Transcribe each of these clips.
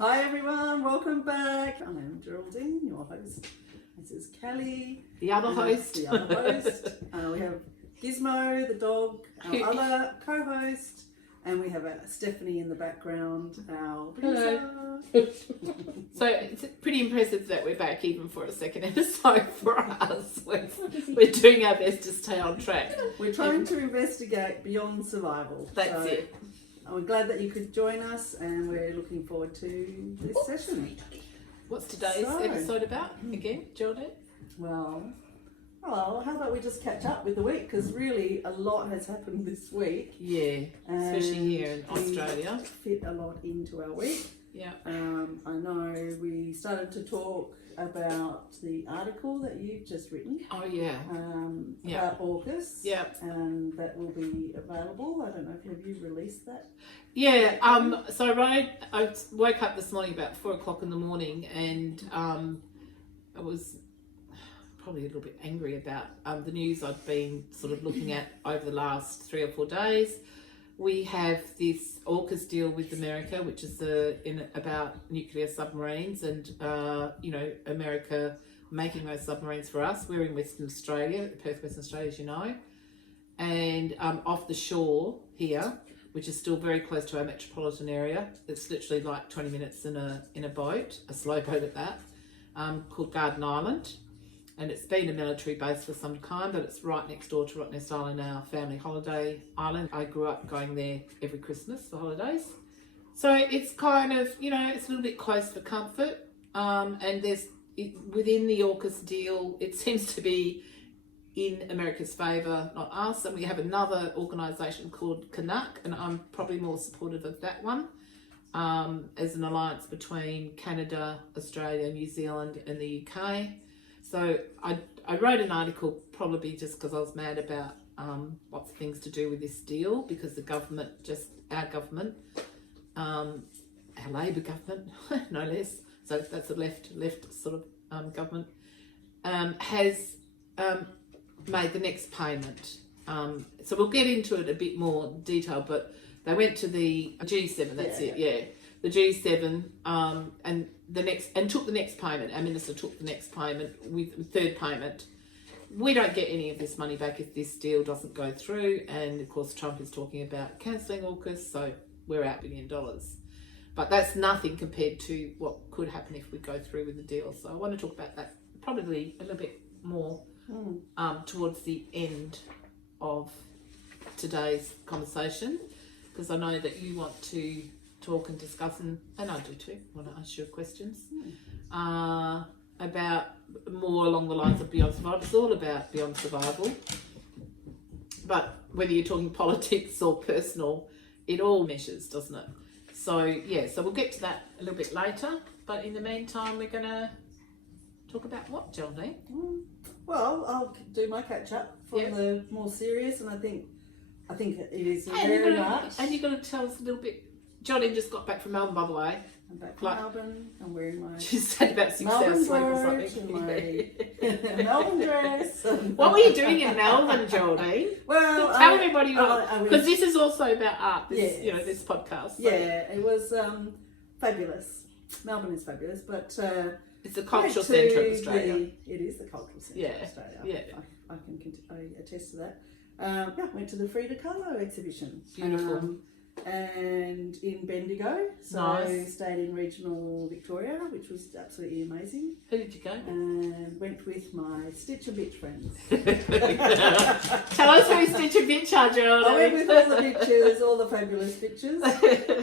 Hi everyone, welcome back. I'm Geraldine, your host. This is Kelly, the other host. We have Gizmo, the dog, our other co-host, and we have Stephanie in the background, our producer. So it's pretty impressive that we're back even for a second episode for us. We're doing our best to stay on track. We're trying to investigate beyond survival. That's it. We're glad that you could join us, and we're looking forward to this session. What's today's episode about again, Geraldine? Well, how about we just catch up with the week, because really a lot has happened this week. Yeah, especially here in Australia. Fit a lot into our week. Yeah. I know we started to talk about the article that you've just written. Oh yeah. About AUKUS. Yeah. And that will be available. I don't know if have you released that? Yeah. So I woke up this morning about 4 o'clock in the morning, and I was probably a little bit angry about the news I've been sort of looking at over the last 3 or 4 days. We have this AUKUS deal with America, which is about nuclear submarines, and America making those submarines for us. We're in Western Australia, Perth, Western Australia, as you know, and off the shore here, which is still very close to our metropolitan area. It's literally like 20 minutes in a boat, a slow boat at that, called Garden Island. And it's been a military base for some time, but it's right next door to Rottnest Island, our family holiday island. I grew up going there every Christmas for holidays. So it's kind of, it's a little bit close for comfort. And within the AUKUS deal, it seems to be in America's favour, not us. And we have another organisation called Canuck, and I'm probably more supportive of that one, as an alliance between Canada, Australia, New Zealand and the UK. So I wrote an article probably just because I was mad about lots of things to do with this deal, because our government, our Labor government, no less, so that's a left sort of government, has made the next payment. So we'll get into it a bit more detail, but they went to the G7, the G7, and took the next payment. Our minister took the next payment with third payment. We don't get any of this money back if this deal doesn't go through, and of course Trump is talking about cancelling AUKUS, so we're out $1 billion. But that's nothing compared to what could happen if we go through with the deal. So I want to talk about that probably a little bit more towards the end of today's conversation, because I know that you want to talk and discuss, and I do too, want to ask you questions about more along the lines of beyond survival. It's all about beyond survival, but whether you're talking politics or personal, it all meshes, doesn't it? So we'll get to that a little bit later, but in the meantime we're going to talk about what, Geraldine? Well, I'll do my catch up from the more serious, and I think it is And you're going to tell us a little bit. Geraldine just got back from Melbourne, by the way. I'm back from Melbourne. I'm wearing my she said about 6 hours sleep or something. My Melbourne dress. What were you doing in Melbourne, Geraldine? Well, tell everybody because this is also about art. This podcast. So. Yeah, it was fabulous. Melbourne is fabulous, but it's the cultural centre of Australia. It is the cultural centre of Australia. Yeah, I attest to that. Went to the Frida Kahlo exhibition. Beautiful. And in Bendigo, so I stayed in regional Victoria, which was absolutely amazing. Who did you go? And went with my Stitch and Bitch friends. Tell us who Stitch and Bitch are, Geraldine. I went with all the bitches, all the fabulous bitches,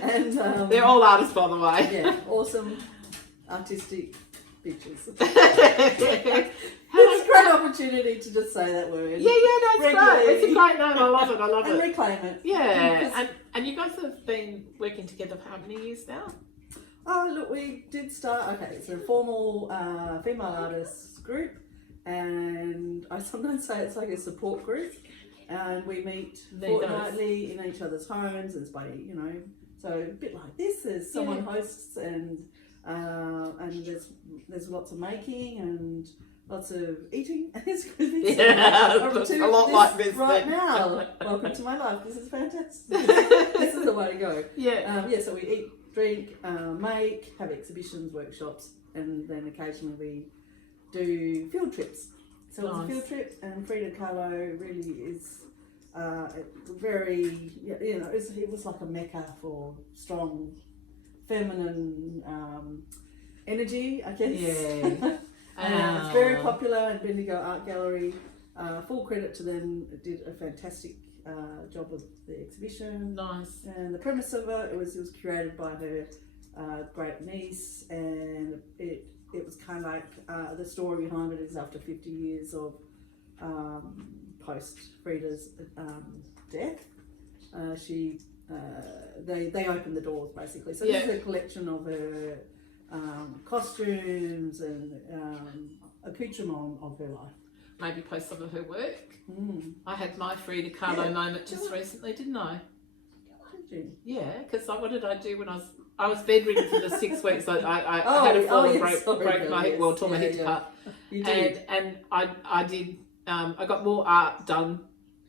and they're all artists, by the way. Yeah, awesome, artistic bitches. It's a great opportunity to just say that word. Yeah, that's great. It's a great name. I love it. And reclaim it. Yeah, and you guys have been working together for how many years now? Oh, look, we did start. Okay, it's a formal female artists group, and I sometimes say it's like a support group, and we meet fortnightly in each other's homes. It's by so a bit like this. There's someone hosts, and there's lots of making and lots of eating. It's a lot like this right now. Welcome to my life. This is fantastic. This is the way to go. Yeah. So we eat drink, make, have exhibitions, workshops, and then occasionally we do field trips. So it's a field trip, and Frida Kahlo really is very, you know, it was like a mecca for strong feminine energy, I guess. Yeah. And it's very popular in Bendigo Art Gallery. Full credit to them, did a fantastic job with the exhibition. Nice. And the premise of it was curated by her great niece, and it was kind of like the story behind it is after 50 years of post Frida's death, they opened the doors basically. So this is a collection of her costumes and accoutrement of her life. Maybe post some of her work. I had my Frida Kahlo moment just recently, didn't I? Did you? Yeah, because what did I do when I was bedridden for the 6 weeks. I had a fall and broke my hip, tore my hip apart. You did. And I did. I got more art done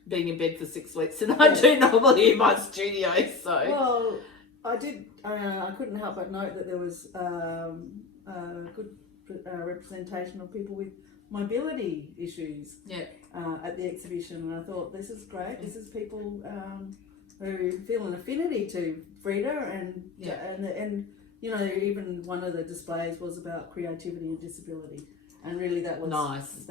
being in bed for 6 weeks than I do normally in my studio. So well, I did. I couldn't help but note that there was good representation of people with mobility issues at the exhibition, and I thought this is great. This is people who feel an affinity to Frida, and you know, even one of the displays was about creativity and disability, and really that was nice.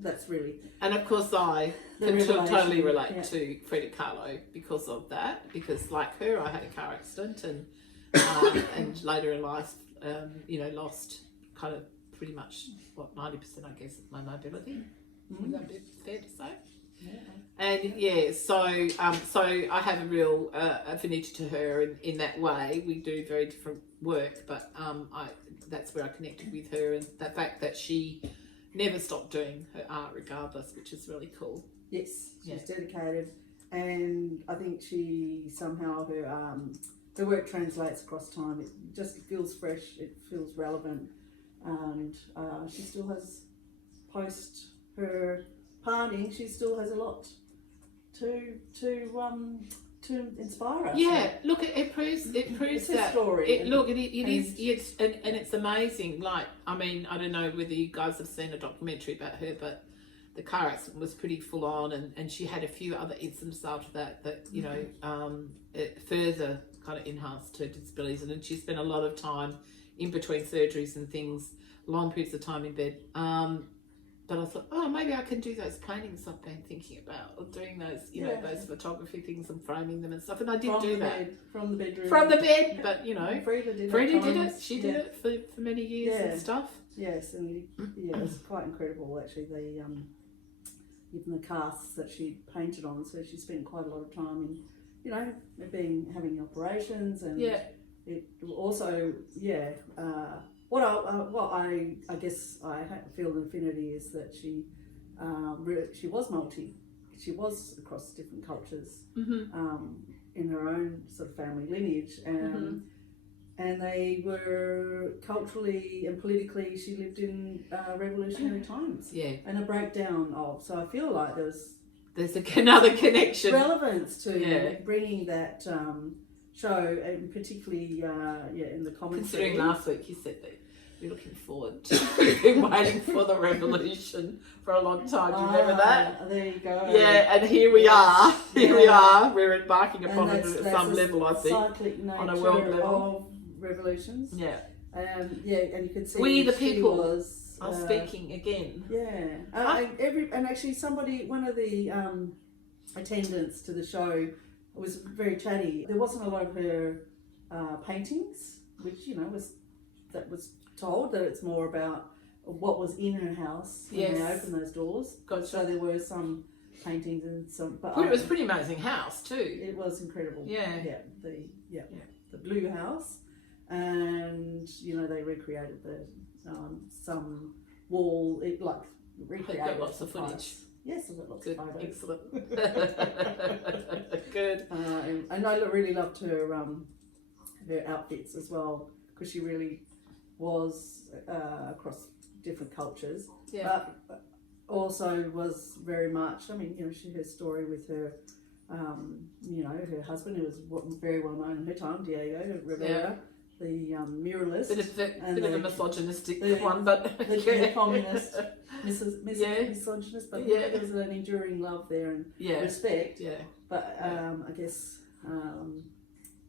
That's really, and of course I can totally relate to Frida Kahlo because of that. Because like her, I had a car accident, and and later in life, you know, lost kind of pretty much 90%, I guess, of my mobility. Would that be fair to say? Yeah. And so I have a real affinity to her in that way. We do very different work, but that's where I connected with her, and the fact that she never stopped doing her art regardless, which is really cool. Yes, she's dedicated, and I think she somehow her work translates across time. It just feels fresh. It feels relevant. And she still has, post her parting, she still has a lot to inspire us. Yeah, look, it proves it's that. Story. It's amazing. Like, I mean, I don't know whether you guys have seen a documentary about her, but the car accident was pretty full on, and she had a few other incidents after that you know, it further kind of enhanced her disabilities, and then she spent a lot of time in between surgeries and things, long periods of time in bed. But I thought, maybe I can do those paintings I've been thinking about, or doing those, you know, those photography things and framing them and stuff. And I did do that. From the bedroom. From the bed, but you know, Frida did it. She did it for many years and stuff. Yes, and it's quite incredible actually. Even the casts that she painted on, so she spent quite a lot of time in, you know, having operations, and it also what I guess I feel an affinity is that she was she was across different cultures in her own sort of family lineage, and they were culturally and politically, she lived in revolutionary times, and a breakdown of, so I feel like there's another connection, relevance to bringing that show, and particularly in the commentary. Considering last week you said that you're looking forward to been waiting for the revolution for a long time. Do you remember that? There you go. Yeah, and here we are. Here we are. We're embarking upon it at some level, I think, on a world level. Of revolutions. Yeah. And you could see we the people are speaking again. Yeah. And actually one of the attendants to the show was very chatty. There wasn't a lot of her paintings, which, you know, was told that it's more about what was in her house when they opened those doors. Gotcha. So there were some paintings and some. But it was a pretty amazing house too. It was incredible. The blue house, and you know, they recreated the some wall. It recreated. Got lots of footage. Yes, I've got lots Good. of photos. Excellent. Good. And I really loved her outfits as well, because she really was across different cultures. Yeah. But also was very much, I mean, you know, her story with her her husband, who was very well known in her time, Diego Rivera, the muralist. Bit of a misogynistic one, but the communist, misogynist, but there was an enduring love there and respect. Yeah. But I guess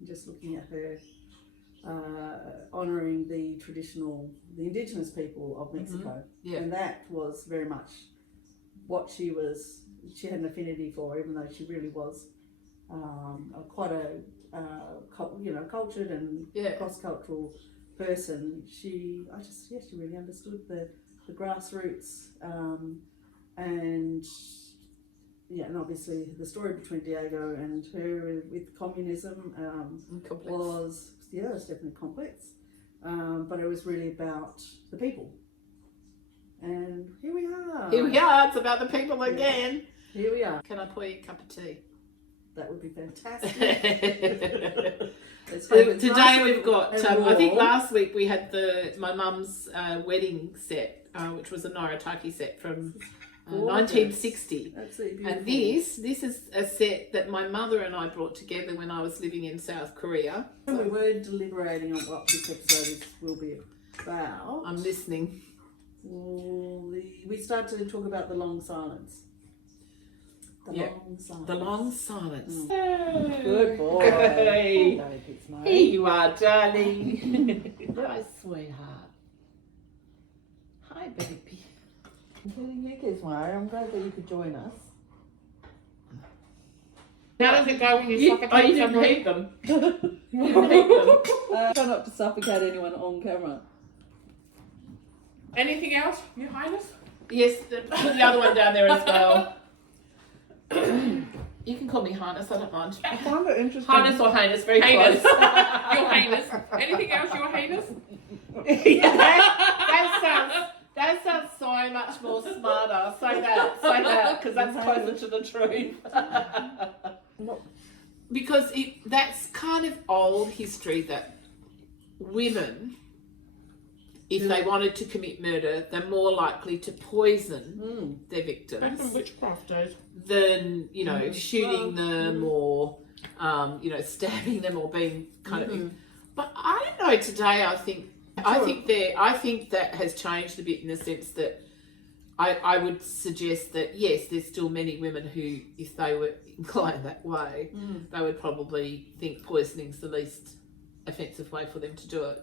just looking at her honouring the indigenous people of Mexico, and that was very much what she had an affinity for, even though she really was quite a cultured and cross-cultural person. She really understood the grassroots, and obviously the story between Diego and her with communism was definitely complex, but it was really about the people. And here we are. It's about the people again. Here we are. Can I pour you a cup of tea? That would be fantastic. Today we've got, I think last week we had my mum's wedding set, which was a Noritake set from 1960. Absolutely beautiful. And this is a set that my mother and I brought together when I was living in South Korea. We were deliberating on what this episode will be about. I'm listening. We started to talk about the long silence. The long silence. Good boy. Hey. Here you are, darling. Hi, sweetheart. Hi, baby. You kiss, Mary. I'm glad that you could join us. How does it go when you suffocate you somebody? hate them. You hate them. Try not to suffocate anyone on camera. Anything else, Your Highness? Yes, put the other one down there as well. You can call me Highness, I don't mind. I find it interesting. Highness or Highness, very Highness. close. Your Highness. Anything else, Your Highness? That sounds so much more smarter. Say that, because that's closer to the truth. Because that's kind of old history that women, if they wanted to commit murder, they're more likely to poison their victims. Back in witchcraft days. Than, shooting them or, stabbing them or being kind of... But I don't know, today I think that has changed a bit in the sense that I would suggest that, yes, there's still many women who, if they were inclined that way, they would probably think poisoning's the least offensive way for them to do it.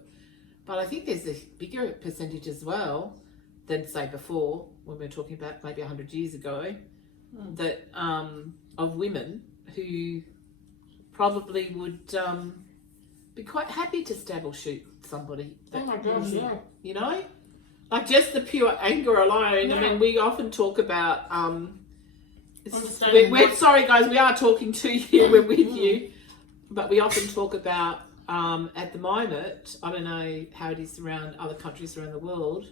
But I think there's a bigger percentage as well than, say, before, when we were talking about maybe 100 years ago, that of women who probably would be quite happy to stab or shoot somebody. Oh my gosh, yeah. Like just the pure anger alone. Yeah. I mean, we often talk about... we're sorry, guys, we are talking to you, we're with you. But we often talk about, at the moment, I don't know how it is around other countries around the world,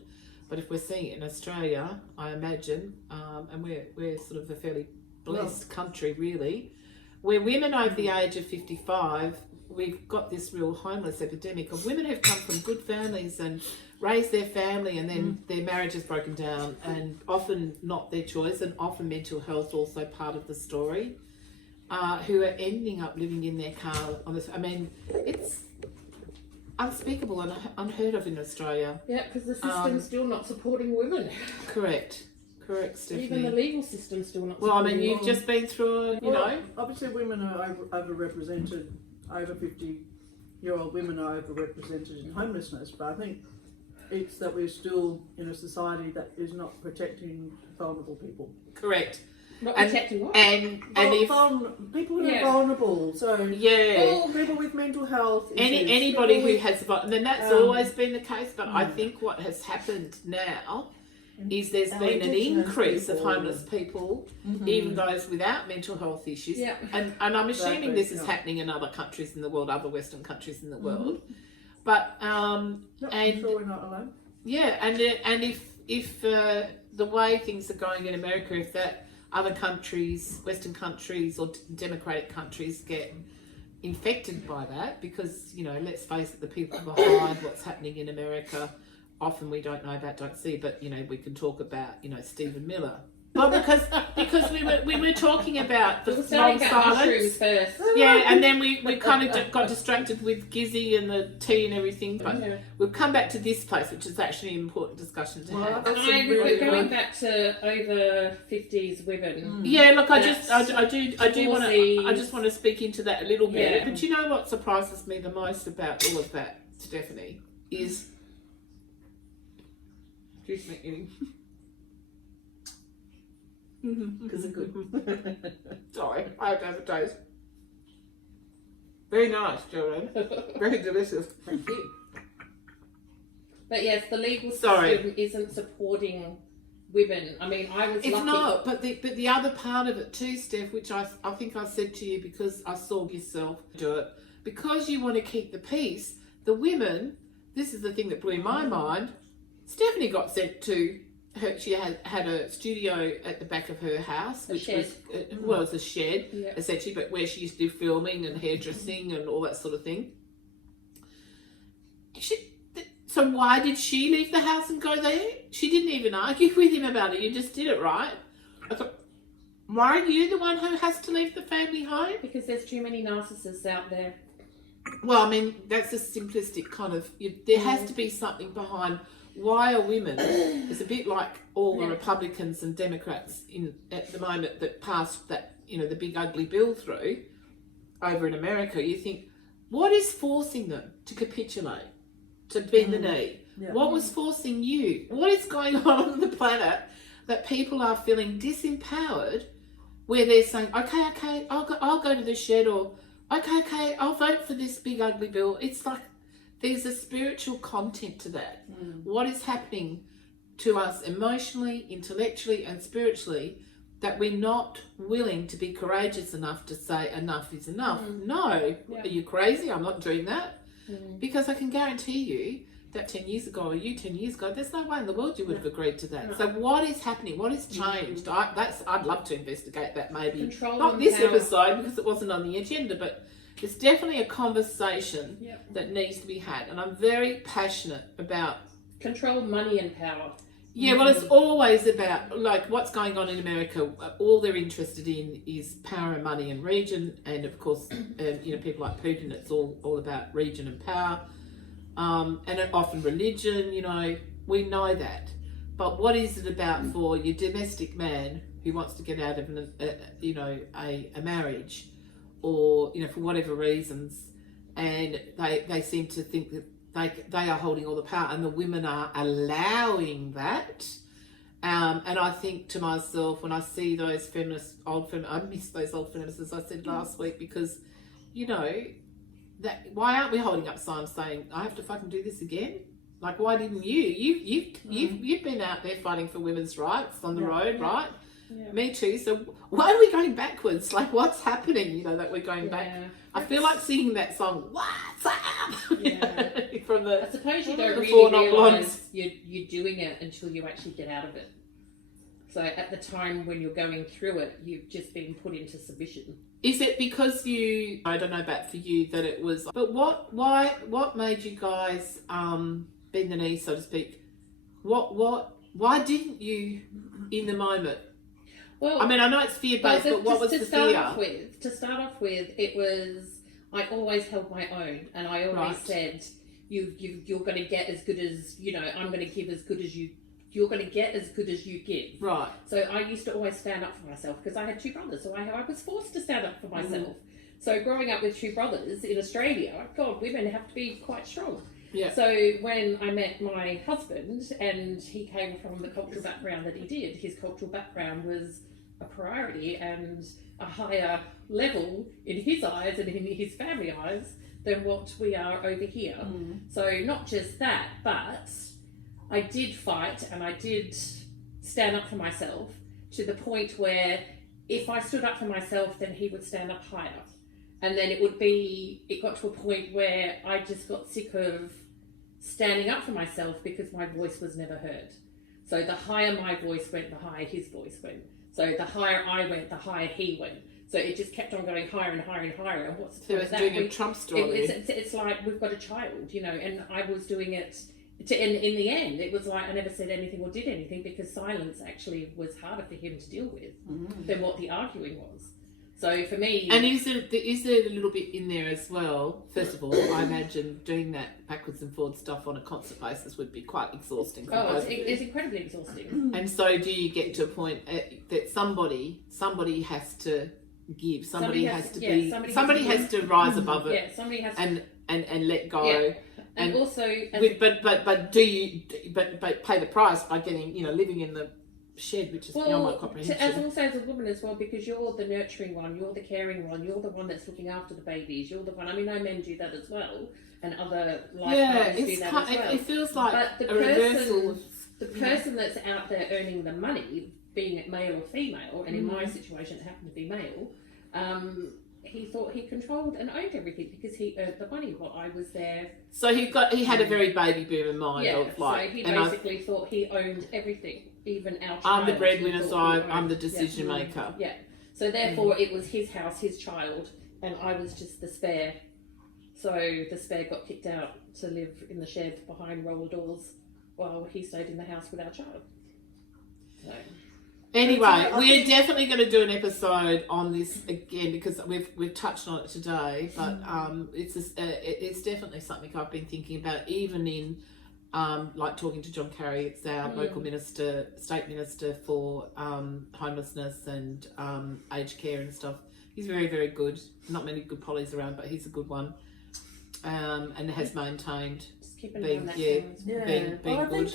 but if we're seeing it in Australia, I imagine, and we're sort of a fairly blessed country, really, where women over the age of 55, we've got this real homeless epidemic of women who've come from good families and raised their family, and then their marriage has broken down, and often not their choice, and often mental health also part of the story, who are ending up living in their car on this. I mean, it's unspeakable and unheard of in Australia. Yeah, because the system's still not supporting women. Correct, Stephanie. Even the legal system's still not supporting Well, I mean, you've just been through, Obviously women are overrepresented, over 50-year-old women are overrepresented in homelessness, but I think it's that we're still in a society that is not protecting vulnerable people. Correct. Not protecting what? And people who are vulnerable. So people with mental health issues. Anybody who has, and then that's always been the case. But I think what has happened now is there's been an increase of homeless people, even those without mental health issues. Yeah. And I'm assuming this is happening in other countries in the world, other Western countries in the world. But I'm sure we're not alone. Yeah, and if the way things are going in America, if that other countries, Western countries or democratic countries get infected by that, because, let's face it, the people behind what's happening in America, often we don't know about, don't see, but, we can talk about, Stephen Miller, Well, because we were talking about the We were long starting about mushrooms silence. first. Yeah, and then we kind of got distracted with Gizzy and the tea and everything. But we've come back to this place, which is actually an important discussion to have. We're going back to over 50s women. Yeah, look, I just want to speak into that a little bit. Yeah. But you know what surprises me the most about all of that, Stephanie, is excuse me. Because they're good. Sorry, I have to have a taste. Very nice, Geraldine. Very delicious. Thank you. But yes, the legal system isn't supporting women. I mean, I was It's lucky. not, but the other part of it too, Steph, which I think I said to you because I saw yourself do it, because you want to keep the peace, the women, this is the thing that blew my mind, Stephanie got sent to she had a studio at the back of her house, which was a shed, essentially, but where she used to do filming and hairdressing and all that sort of thing. So why did she leave the house and go there? She didn't even argue with him about it. You just did it, right? I thought, why are you the one who has to leave the family home? Because there's too many narcissists out there. Well, I mean, that's a simplistic kind of... there has to be something behind... Why are women? It's a bit like all the Republicans and Democrats at the moment that passed that, the big ugly bill through over in America. You think, what is forcing them to capitulate, to bend the knee? Yeah. What was forcing you? What is going on the planet that people are feeling disempowered, where they're saying, okay, I'll go to the shed, or okay, I'll vote for this big ugly bill. It's like, there's a spiritual content to that. What is happening to us emotionally, intellectually and spiritually that we're not willing to be courageous enough to say enough is enough? No. Are you crazy? I'm not doing that. Because I can guarantee you that 10 years ago, or you 10 years ago, there's no way in the world you would have agreed to that. So what is happening? What has changed? I'd love to investigate that maybe. Not this episode because it wasn't on the agenda, but it's definitely a conversation that needs to be had. And I'm very passionate about... Control, money and power. Yeah, well, it's always about, like, what's going on in America. All they're interested in is power and money and region. And, of course, people like Putin, it's all about region and power. And often religion, we know that. But what is it about for your domestic man who wants to get out of, a marriage, or for whatever reasons, and they seem to think that they are holding all the power, and the women are allowing that. And I think to myself, when I see those I miss those old feminists, as I said last week, because that why aren't we holding up signs saying I have to fucking do this again? Like, why didn't you've been out there fighting for women's rights on the road, right? Yeah. Me too. So why are we going backwards? Like, what's happening? That we're going back. I feel like singing that song. What's up? Yeah. From the. I suppose you don't really realise you're doing it until you actually get out of it. So at the time when you're going through it, you've just been put into submission. Is it because I don't know about for you that it was, but what made you guys bend the knee, so to speak? Why didn't you in the moment? Well, I mean, I know it's fear-based, but what was the fear? To start off with, it was, I always held my own, and I always said, you're going to get as good as, I'm going to give as good as you're going to get as good as you give. Right. So I used to always stand up for myself, because I had two brothers, so I was forced to stand up for myself. So growing up with two brothers in Australia, God, women have to be quite strong. Yeah. So when I met my husband, and he came from the cultural background that he did, his cultural background was a priority and a higher level in his eyes and in his family eyes than what we are over here. So not just that, but I did fight and I did stand up for myself, to the point where if I stood up for myself, then he would stand up higher. And then it got to a point where I just got sick of standing up for myself, because my voice was never heard. So the higher my voice went, the higher his voice went. So the higher I went, the higher he went. So it just kept on going higher and higher and higher. And what's the point of that? Doing a Trump story. It's like we've got a child, and I was doing it in the end, it was like I never said anything or did anything because silence actually was harder for him to deal with than what the arguing was. So for me, and is there a little bit in there as well? First of all, I imagine doing that backwards and forwards stuff on a constant basis would be quite exhausting. It's incredibly exhausting. And so, do you get to a point that somebody has to give, somebody has to rise above it, somebody has and let go. Yeah. And also, but pay the price by getting, living in the shed, which is beyond my comprehension. As a woman as well, because you're the nurturing one, you're the caring one, you're the one that's looking after the babies, you're the one. I mean, I know men do that as well, and other life partners do that as well. It feels like but a reversal. The person that's out there earning the money, being it male or female, and in my situation it happened to be male, he thought he controlled and owned everything because he earned the money while I was there. So he had a very baby boomer mind of like. So he basically thought he owned everything, even our child. I'm the breadwinner, so I'm the decision maker. Yeah. So therefore, it was his house, his child, and I was just the spare. So the spare got kicked out to live in the shed behind roller doors, while he stayed in the house with our child. So. Anyway, we're definitely going to do an episode on this again because we've touched on it today, but it's definitely something I've been thinking about, even in like talking to John Carey. It's our local minister, state minister for homelessness and aged care and stuff. He's very, very good. Not many good pollies around, but he's a good one, and has maintained. Being good. I think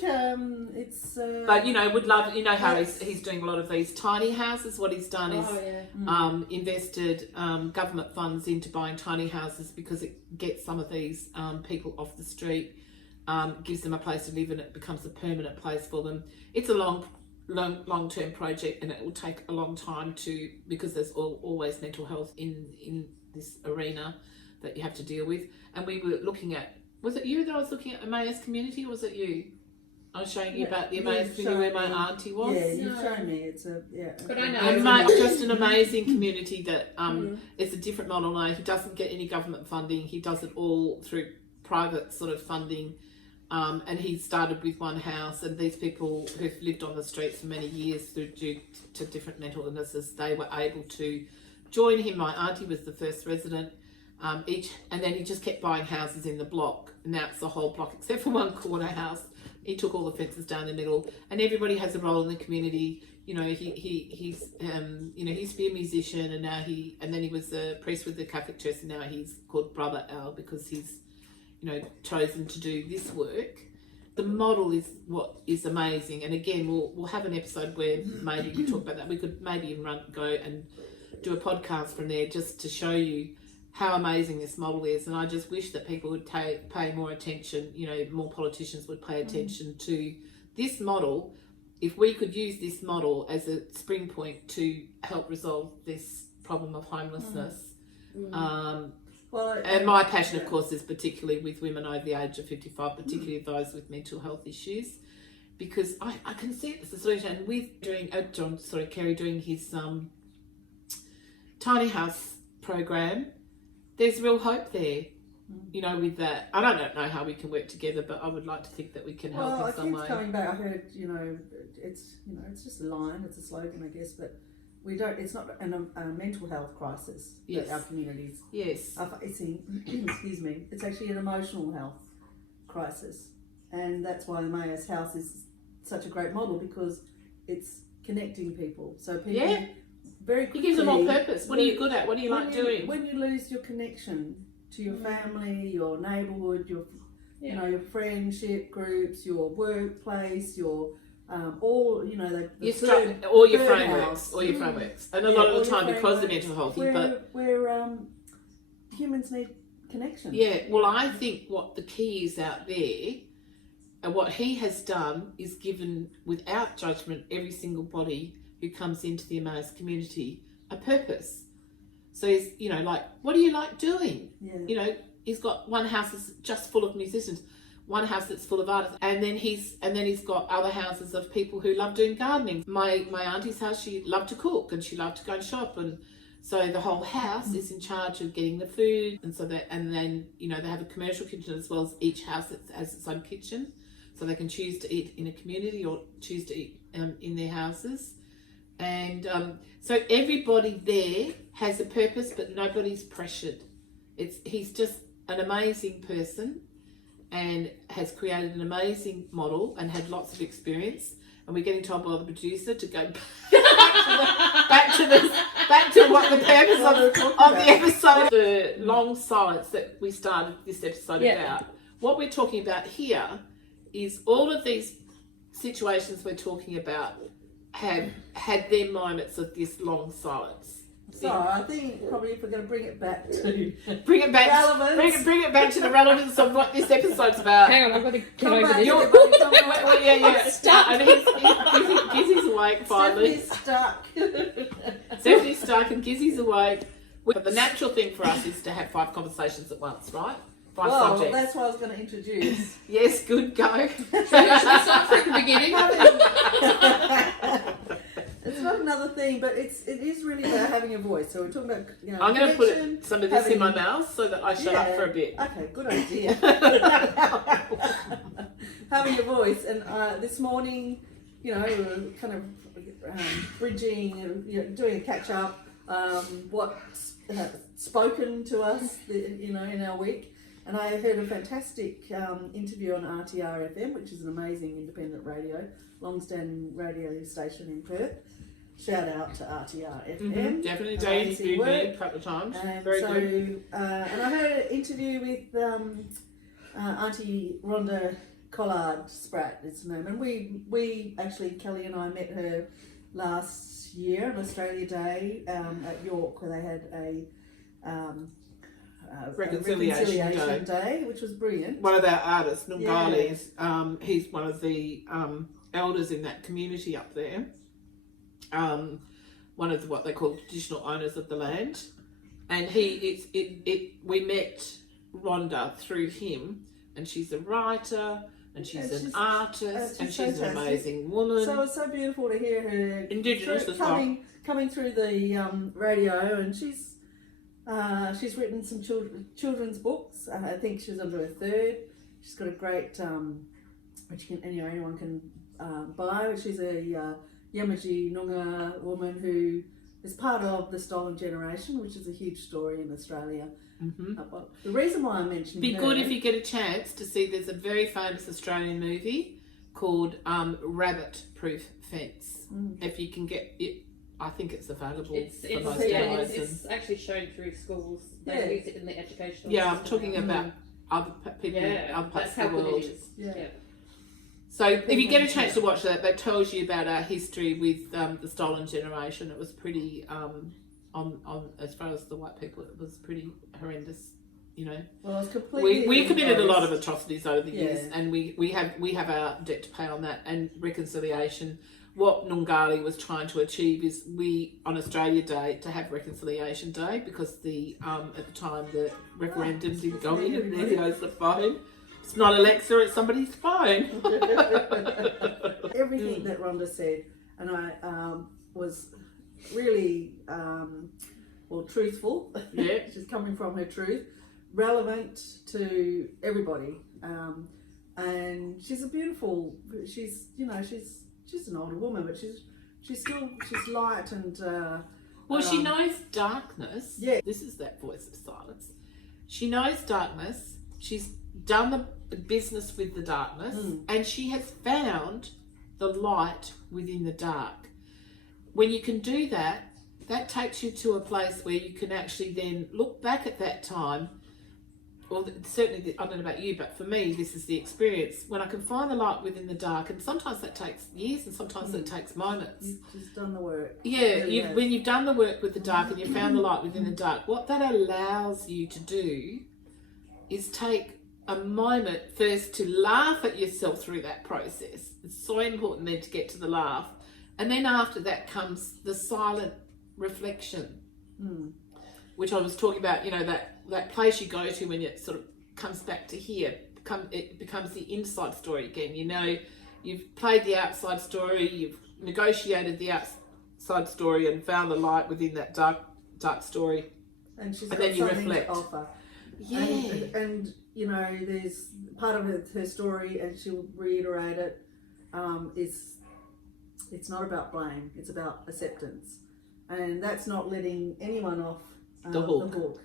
it's. But would love how he's doing a lot of these tiny houses. What he's done is invested government funds into buying tiny houses because it gets some of these people off the street, gives them a place to live, and it becomes a permanent place for them. It's a long-term project, and it will take a long time because there's always mental health in this arena that you have to deal with. And we were looking at. Was it you that I was looking at Emmaus community, or was it you? I was showing you about the Emmaus community where my auntie was. Yeah, you've shown me. It's But I know. Just an amazing community that it's a different model now. He doesn't get any government funding. He does it all through private sort of funding. And he started with one house, and these people who've lived on the streets for many years due to different mental illnesses, they were able to join him. My auntie was the first resident. And then he just kept buying houses in the block. Now it's the whole block except for one corner house. He took all the fences down the middle, and everybody has a role in the community. He used to be a musician, and now then he was a priest with the Catholic Church, and now he's called Brother Al because he's chosen to do this work. The model is what is amazing, and again we'll have an episode where maybe we talk about that. We could maybe even go and do a podcast from there just to show you how amazing this model is. And I just wish that people would pay more attention, more politicians would pay attention to this model. If we could use this model as a spring point to help resolve this problem of homelessness. And my passion, of course, is particularly with women over the age of 55, particularly those with mental health issues, because I can see it as a solution. And with Kerry doing his tiny house program, there's real hope there, with that. I don't know how we can work together, but I would like to think that we can help in some way. Coming back, I heard, it's just a line, it's a slogan, I guess, but we don't. It's not a mental health crisis that our communities. Yes. Excuse me. It's actually an emotional health crisis, and that's why the Emmaus House is such a great model because it's connecting people. So people. Very quickly, it gives them all purpose. What are you good at? What do you like doing? When you lose your connection to your family, your neighbourhood, your friendship groups, your workplace, your all your frameworks, and a lot of the time because of mental health. Where humans need connection. Yeah. Well, I think what the key is out there, and what he has done is given without judgment every single body who comes into the Emmaus community a purpose. So he's, what do you like doing? Yeah. He's got one house that's just full of musicians, one house that's full of artists, and then he's got other houses of people who love doing gardening. My auntie's house, she loved to cook and she loved to go and shop, and so the whole house is in charge of getting the food, and then they have a commercial kitchen as well as each house that has its own kitchen. so they can choose to eat in a community or choose to eat in their houses. And so everybody there has a purpose, but nobody's pressured. He's just an amazing person and has created an amazing model and had lots of experience. And we're getting told by the producer to go back to what the purpose of the episode, the long silence that we started this episode about. What we're talking about here is all of these situations we're talking about have had their moments of this long silence. So I think probably if we're going to bring it back to relevance. Bring it back to the relevance of what this episode's about. Hang on, I've got to get Come over back, this. everybody, Yeah. Stuck. And Gizzy's awake finally. Stephanie's stuck. Stephanie's stuck and Gizzy's awake. But the natural thing for us is to have 5 conversations at once, right? 5 Well, subjects. that's what I was going to introduce. Yes, good, go. Should we start from the beginning? It's not another thing, but it is really about having a voice. So we're talking about, I'm going to connection, put some of this in my mouth so that I shut up for a bit. Okay, good idea. Having a voice, and this morning, we were kind of bridging, doing a catch up. What's spoken to us, in our week, and I heard a fantastic interview on RTR FM, which is an amazing independent radio, long-standing radio station in Perth. Shout out to RTR FM. Definitely, Jane's been there a couple of times. And Very good. And I heard an interview with Auntie Rhonda Collard Spratt, it's her name, and we actually, Kelly and I met her last year on Australia Day at York, where they had a reconciliation day, which was brilliant. One of our artists, Nungali's, he's one of the elders in that community up there. One of what they call traditional owners of the land, and we met Rhonda through him, and she's a writer and she's an artist and she's an amazing woman. So it's so beautiful to hear her Indigenous as coming through the radio, and she's written some children's books. I think she's under her 3rd. She's got a great which anyone can buy. She's a Yamaji Noongar woman who is part of the Stolen Generation, which is a huge story in Australia. The reason why I mentioned Be good if you get a chance to see. There's a very famous Australian movie called Rabbit Proof Fence. If you can get it, I think it's available. It's actually shown through schools. They use it in the educational. Yeah, I'm talking about other people in other parts of the world. Yeah. So if you get a chance to watch that tells you about our history with the Stolen Generation. It was pretty, on as far as the white people, it was pretty horrendous. Well, it's completely. We committed a lot of atrocities over the years, and we have our debt to pay on that. And reconciliation. What Nungali was trying to achieve is on Australia Day to have Reconciliation Day, because the at the time the referendum didn't go in, and there goes the phone. It's not Alexa, it's somebody's phone. Everything that Rhonda said, and I was really truthful. Yeah, she's coming from her truth, relevant to everybody, and she's a beautiful. She's an older woman, but she's light and. She knows darkness. Yeah, this is that voice of silence. She knows darkness. She's done the business with the darkness, and she has found the light within the dark. When you can do that, that takes you to a place where you can actually then look back at that time. Well, certainly, I don't know about you, but for me, this is the experience when I can find the light within the dark, and sometimes that takes years, and sometimes it takes moments. You've just done the work. Yeah, when you've done the work with the dark and you've found the light within the dark, what that allows you to do is take a moment first to laugh at yourself through that process. It's so important then to get to the laugh, and then after that comes the silent reflection, which I was talking about. That place you go to when it sort of comes back to here, it becomes the inside story again. You've played the outside story, you've negotiated the outside story and found the light within that dark story, and she's and got then you something reflect. to offer. Yeah, and you know, there's part of her story, and she'll reiterate it, is it's not about blame, it's about acceptance. And that's not letting anyone off the hook.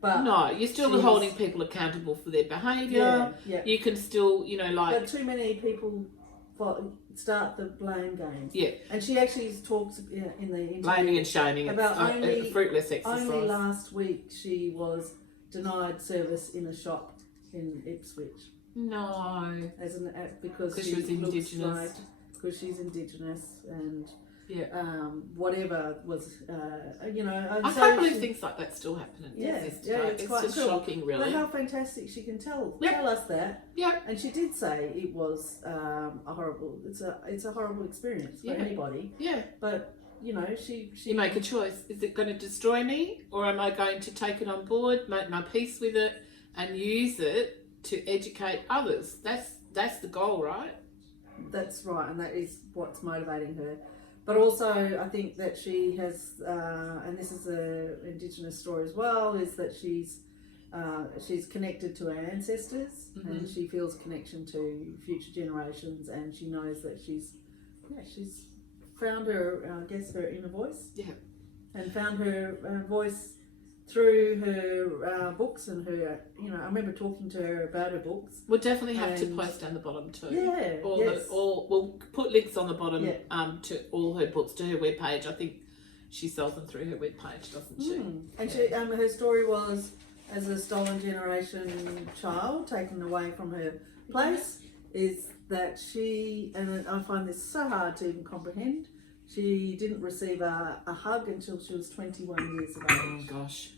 But no, you're still holding people accountable for their behaviour. Yeah. You can still, you know, like... But too many people start the blame game. Yeah. And she actually talks in the interview... Blaming and shaming. About a fruitless exercise. Only last week she was denied service in a shop in Ipswich. No. Because she was Indigenous. Because she's Indigenous and... Yeah. Whatever was, you know. I can't believe things like that still happen in it's quite just cool. shocking, really. But how fantastic she can tell us that. Yeah. And she did say it was a horrible. It's a horrible experience for anybody. Yeah. But you know, she. You make a choice. Is it going to destroy me, or am I going to take it on board, make my peace with it, and use it to educate others? That's the goal, right? That's right, and that is what's motivating her. But also, I think that she has, and this is an Indigenous story as well, is that she's connected to her ancestors, and she feels connection to future generations, and she knows that she's found her, I guess, her inner voice. Yeah. And found her voice through her books and her, you know, I remember talking to her about her books. We'll definitely have to post down the bottom too. Yeah. We'll put links on the bottom to all her books, to her webpage. I think she sells them through her webpage, doesn't she? And she, her story was as a stolen generation child taken away from her place, is that she, and I find this so hard to even comprehend, she didn't receive a hug until she was 21 years of age. Oh gosh.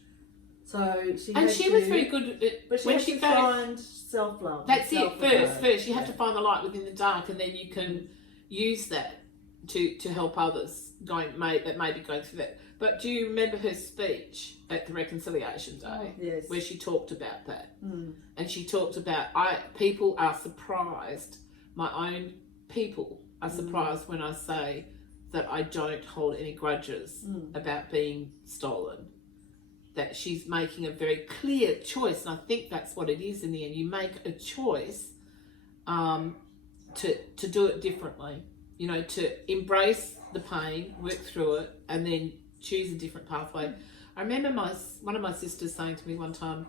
So she was very good at it. But when she she find self-love. That's it. First, you have to find the light within the dark, and then you can use that to help others that may be going through that. But do you remember her speech at the Reconciliation Day? Yes. Where she talked about that. And she talked about, people are surprised, my own people are surprised when I say that I don't hold any grudges about being stolen. That she's making a very clear choice, and I think that's what it is in the end. You make a choice to do it differently, you know, to embrace the pain, work through it, and then choose a different pathway. I remember one of my sisters saying to me one time,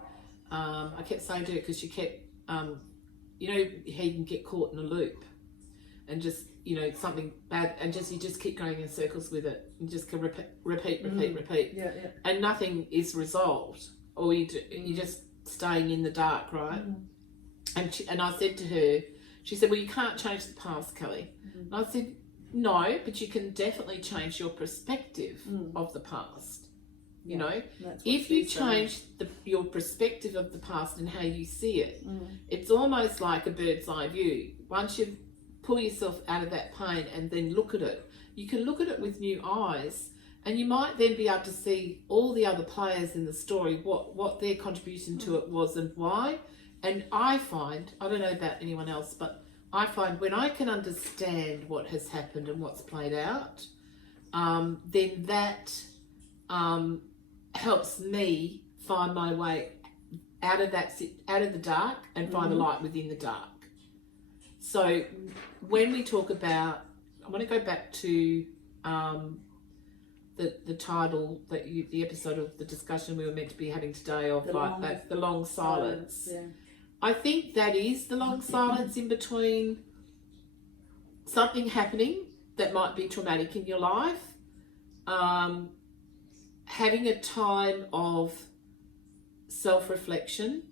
I kept saying to her, because she kept, you know how you can get caught in a loop and just, you know, something bad, and you just keep going in circles with it, and just can repeat. Yeah. And nothing is resolved, or you're just staying in the dark, right? And I said to her, she said, well, you can't change the past, Kelly. And I said, no, but you can definitely change your perspective of the past. You know, if you change your perspective of the past and how you see it, it's almost like a bird's eye view. Once you pull yourself out of that pain and then look at it, you can look at it with new eyes, and you might then be able to see all the other players in the story, what their contribution to it was and why. And I find, I don't know about anyone else, but I find when I can understand what has happened and what's played out, then that helps me find my way out of the dark and find the light within the dark. So when we talk about, I want to go back to the title the episode of the discussion we were meant to be having today of the long silence. Yeah. I think that is the long silence in between something happening that might be traumatic in your life, having a time of self-reflection,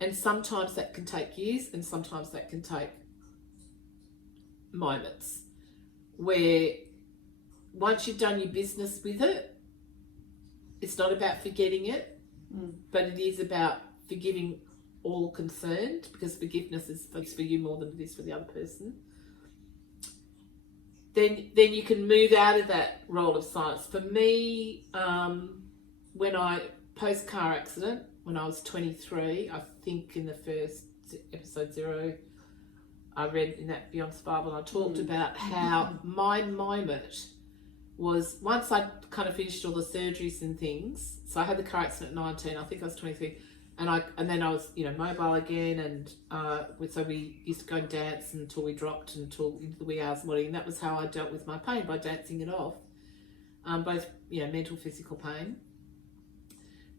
and sometimes that can take years and sometimes that can take moments, where once you've done your business with it, it's not about forgetting it, but it is about forgiving all concerned, because forgiveness is for you more than it is for the other person. Then you can move out of that role of silence. For me, when post car accident, when I was 23, I think in the first episode 0, I read in that Beyond Survival, I talked about how my moment was, once I kind of finished all the surgeries and things, so I had the car accident at 19, I think I was 23, and then I was, you know, mobile again, and so we used to go and dance until we dropped until into the wee hours of the morning, and that was how I dealt with my pain, by dancing it off, both, you know, mental, physical pain.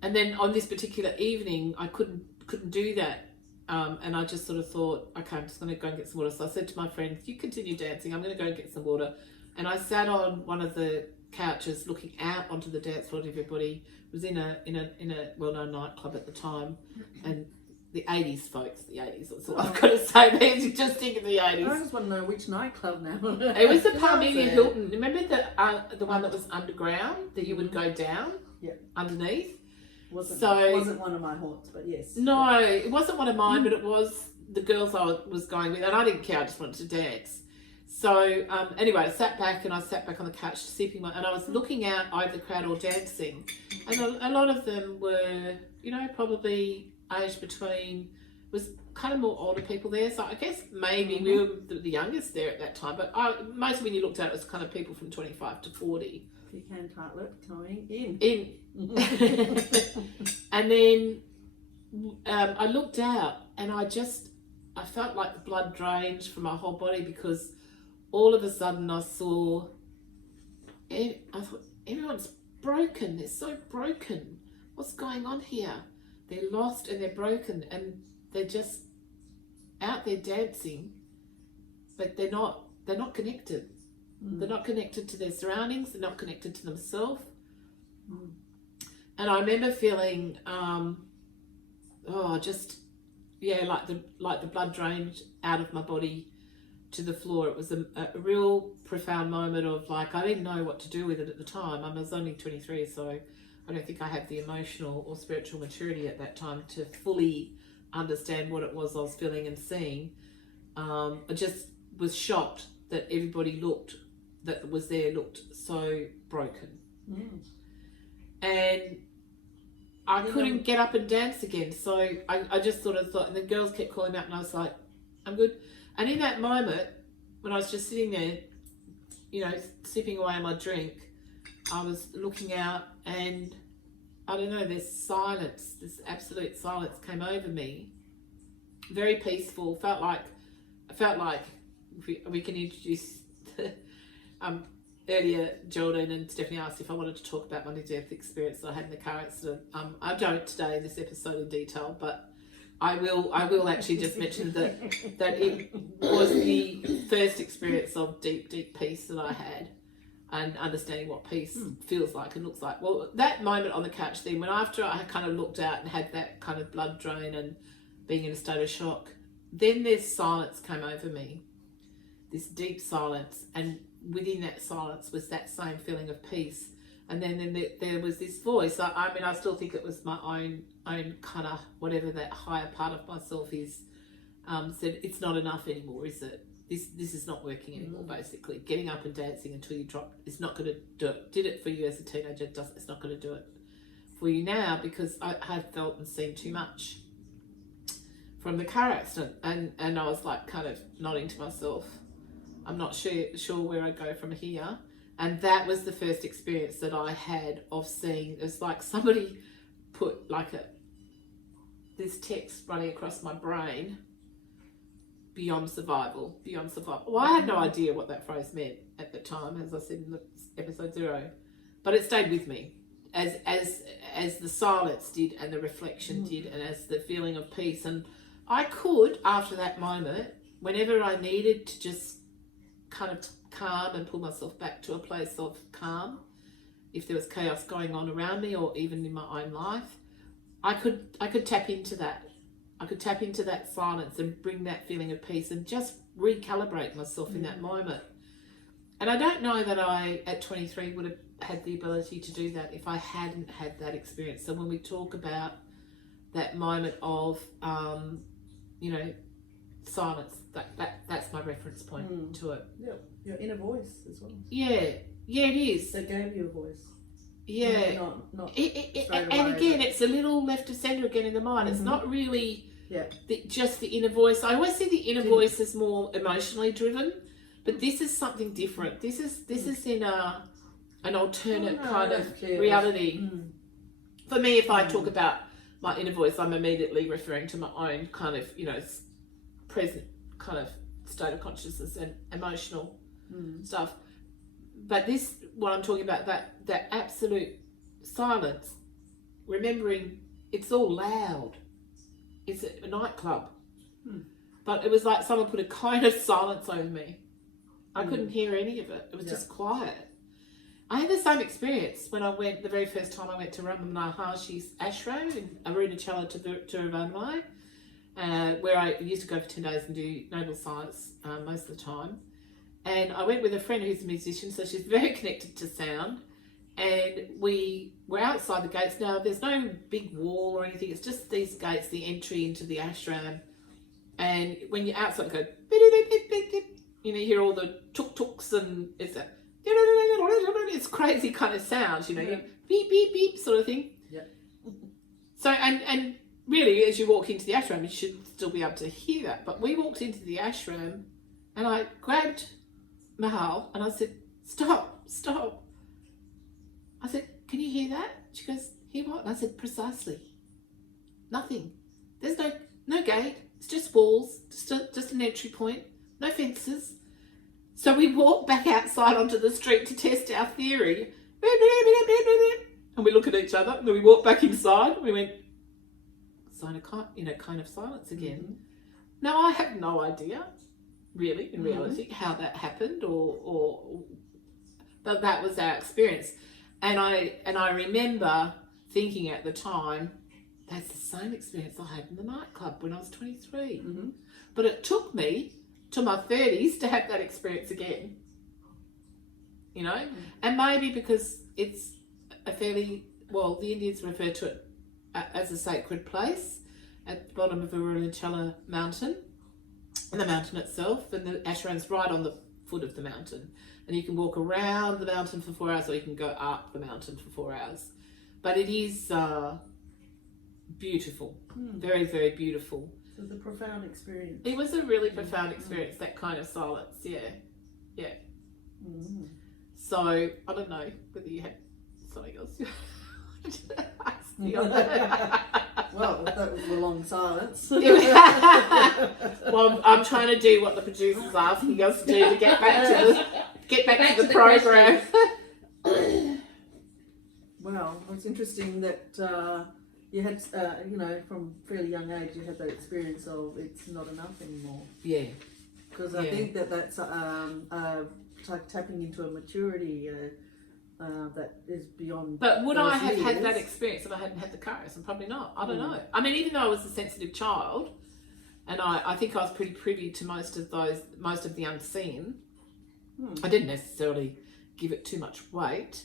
And then on this particular evening, I couldn't do that, and I just sort of thought, okay, I'm just going to go and get some water. So I said to my friends, "You continue dancing. I'm going to go and get some water." And I sat on one of the couches, looking out onto the dance floor. Everybody was in a well-known nightclub at the time, and the 80s, folks, the 80s. That's all I've got to say. There's just think of the 80s. I just want to know which nightclub now. It was the Parmelia Hilton. Remember the one that was underground that you would go down underneath? Wasn't one of my haunts, but yes. No, it wasn't one of mine, but it was the girls I was going with, and I didn't care. I just wanted to dance. So anyway, I sat back on the couch sipping and I was looking out over the crowd all dancing, and a lot of them were, you know, probably aged between, was kind of more older people there. So I guess maybe we were the youngest there at that time, but most when you looked at it was kind of people from 25 to 40. If you can, tight-lip, coming in. And then I looked out and I felt like the blood drained from my whole body, because all of a sudden I thought everyone's broken. They're so broken. What's going on here? They're lost and they're broken, and they're just out there dancing, but they're not connected. They're not connected to their surroundings. They're not connected to themselves. And I remember feeling, like the blood drained out of my body to the floor. It was a real profound moment of, like, I didn't know what to do with it at the time. I was only 23, so I don't think I had the emotional or spiritual maturity at that time to fully understand what it was I was feeling and seeing. I just was shocked that everybody that was there looked so broken. And I couldn't get up and dance again. So I just sort of thought, and the girls kept calling out, and I was like, I'm good. And in that moment, when I was just sitting there, you know, sipping away my drink, I was looking out, and I don't know, this absolute silence came over me. Very peaceful. Felt like we can introduce earlier, Geraldine and Stephanie asked if I wanted to talk about my near-death experience that I had in the car accident. I don't today in this episode in detail, but I will actually just mention that it was the first experience of deep peace that I had, and understanding what peace feels like and looks like. Well, that moment on the couch then, when after I kind of looked out and had that kind of blood drain and being in a state of shock, then this silence came over me, this deep silence, and within that silence was that same feeling of peace. And then there was this voice. I mean, I still think it was my own kind of, whatever that higher part of myself is, said, it's not enough anymore, is it? This is not working anymore, basically. Getting up and dancing until you drop is not going to do it. Did it for you as a teenager, it's not going to do it for you now, because I had felt and seen too much from the car accident. And I was like kind of nodding to myself, I'm not sure where I go from here. And that was the first experience that I had of seeing, it's like somebody put like this text running across my brain, beyond survival. Well, I had no idea what that phrase meant at the time, as I said in the episode 0, but it stayed with me as the silence did, and the reflection did, and as the feeling of peace. And I could, after that moment, whenever I needed to just kind of calm and pull myself back to a place of calm, if there was chaos going on around me or even in my own life, I could tap into that. I could tap into that silence and bring that feeling of peace and just recalibrate myself in that moment. And I don't know that I, at 23, would have had the ability to do that if I hadn't had that experience. So when we talk about that moment of, silence, that's my reference point to it. Yeah, your inner voice as well. Yeah, it is. They gave you a voice. Yeah. Not and again, it's a little left of centre again in the mind. It's not really just the inner voice. I always see the inner voice as more emotionally driven, but this is something different. This is in an alternate kind of reality. For me, if I talk about my inner voice, I'm immediately referring to my own kind of, present kind of state of consciousness and emotional stuff. But this, what I'm talking about, that absolute silence, remembering it's all loud. It's a nightclub. But it was like someone put a kind of silence over me. I couldn't hear any of it. It was just quiet. I had the same experience when I went, the very first time I went to Ramana Maharshi's ashram in Arunachala Tiruvannamalai, where I used to go for 10 days and do noble science most of the time. And I went with a friend who's a musician, so she's very connected to sound. And we were outside the gates. Now, there's no big wall or anything. It's just these gates, the entry into the ashram. And when you're outside, it goes, you hear all the tuk-tuks and it's crazy kind of sounds, beep, beep, beep sort of thing. Yeah. So, and really, as you walk into the ashram, you should still be able to hear that. But we walked into the ashram and I grabbed Mahal and I said, stop. I said, can you hear that? She goes, hear what? And I said, precisely. Nothing. There's no gate. It's just walls, just an entry point, no fences. So we walked back outside onto the street to test our theory. And we look at each other and then we walked back inside and we went, sign of kind of silence again. Now I have no idea, really, in reality, how that happened but that was our experience. And I remember thinking at the time, that's the same experience I had in the nightclub when I was 23. But it took me to my 30s to have that experience again. And maybe because it's a fairly, the Indians refer to it as a sacred place at the bottom of Arunachala mountain, and the mountain itself, and the ashram's right on the foot of the mountain. And you can walk around the mountain for 4 hours or you can go up the mountain for 4 hours. But it is beautiful, very, very beautiful. It was a profound experience. It was a really profound experience, that kind of silence, yeah. So, I don't know whether you had something else you wanted to ask me on that. Well, that was a long silence. Well, I'm trying to do what the producer's asking us to do to get back to the program. Well, it's interesting that you had, from fairly young age, you had that experience of it's not enough anymore. Yeah. Because I think that's tapping into a maturity that is beyond. But would I have had that experience if I hadn't had the courage? And probably not. I don't know. I mean, even though I was a sensitive child, and I think I was pretty privy to most of the unseen, I didn't necessarily give it too much weight.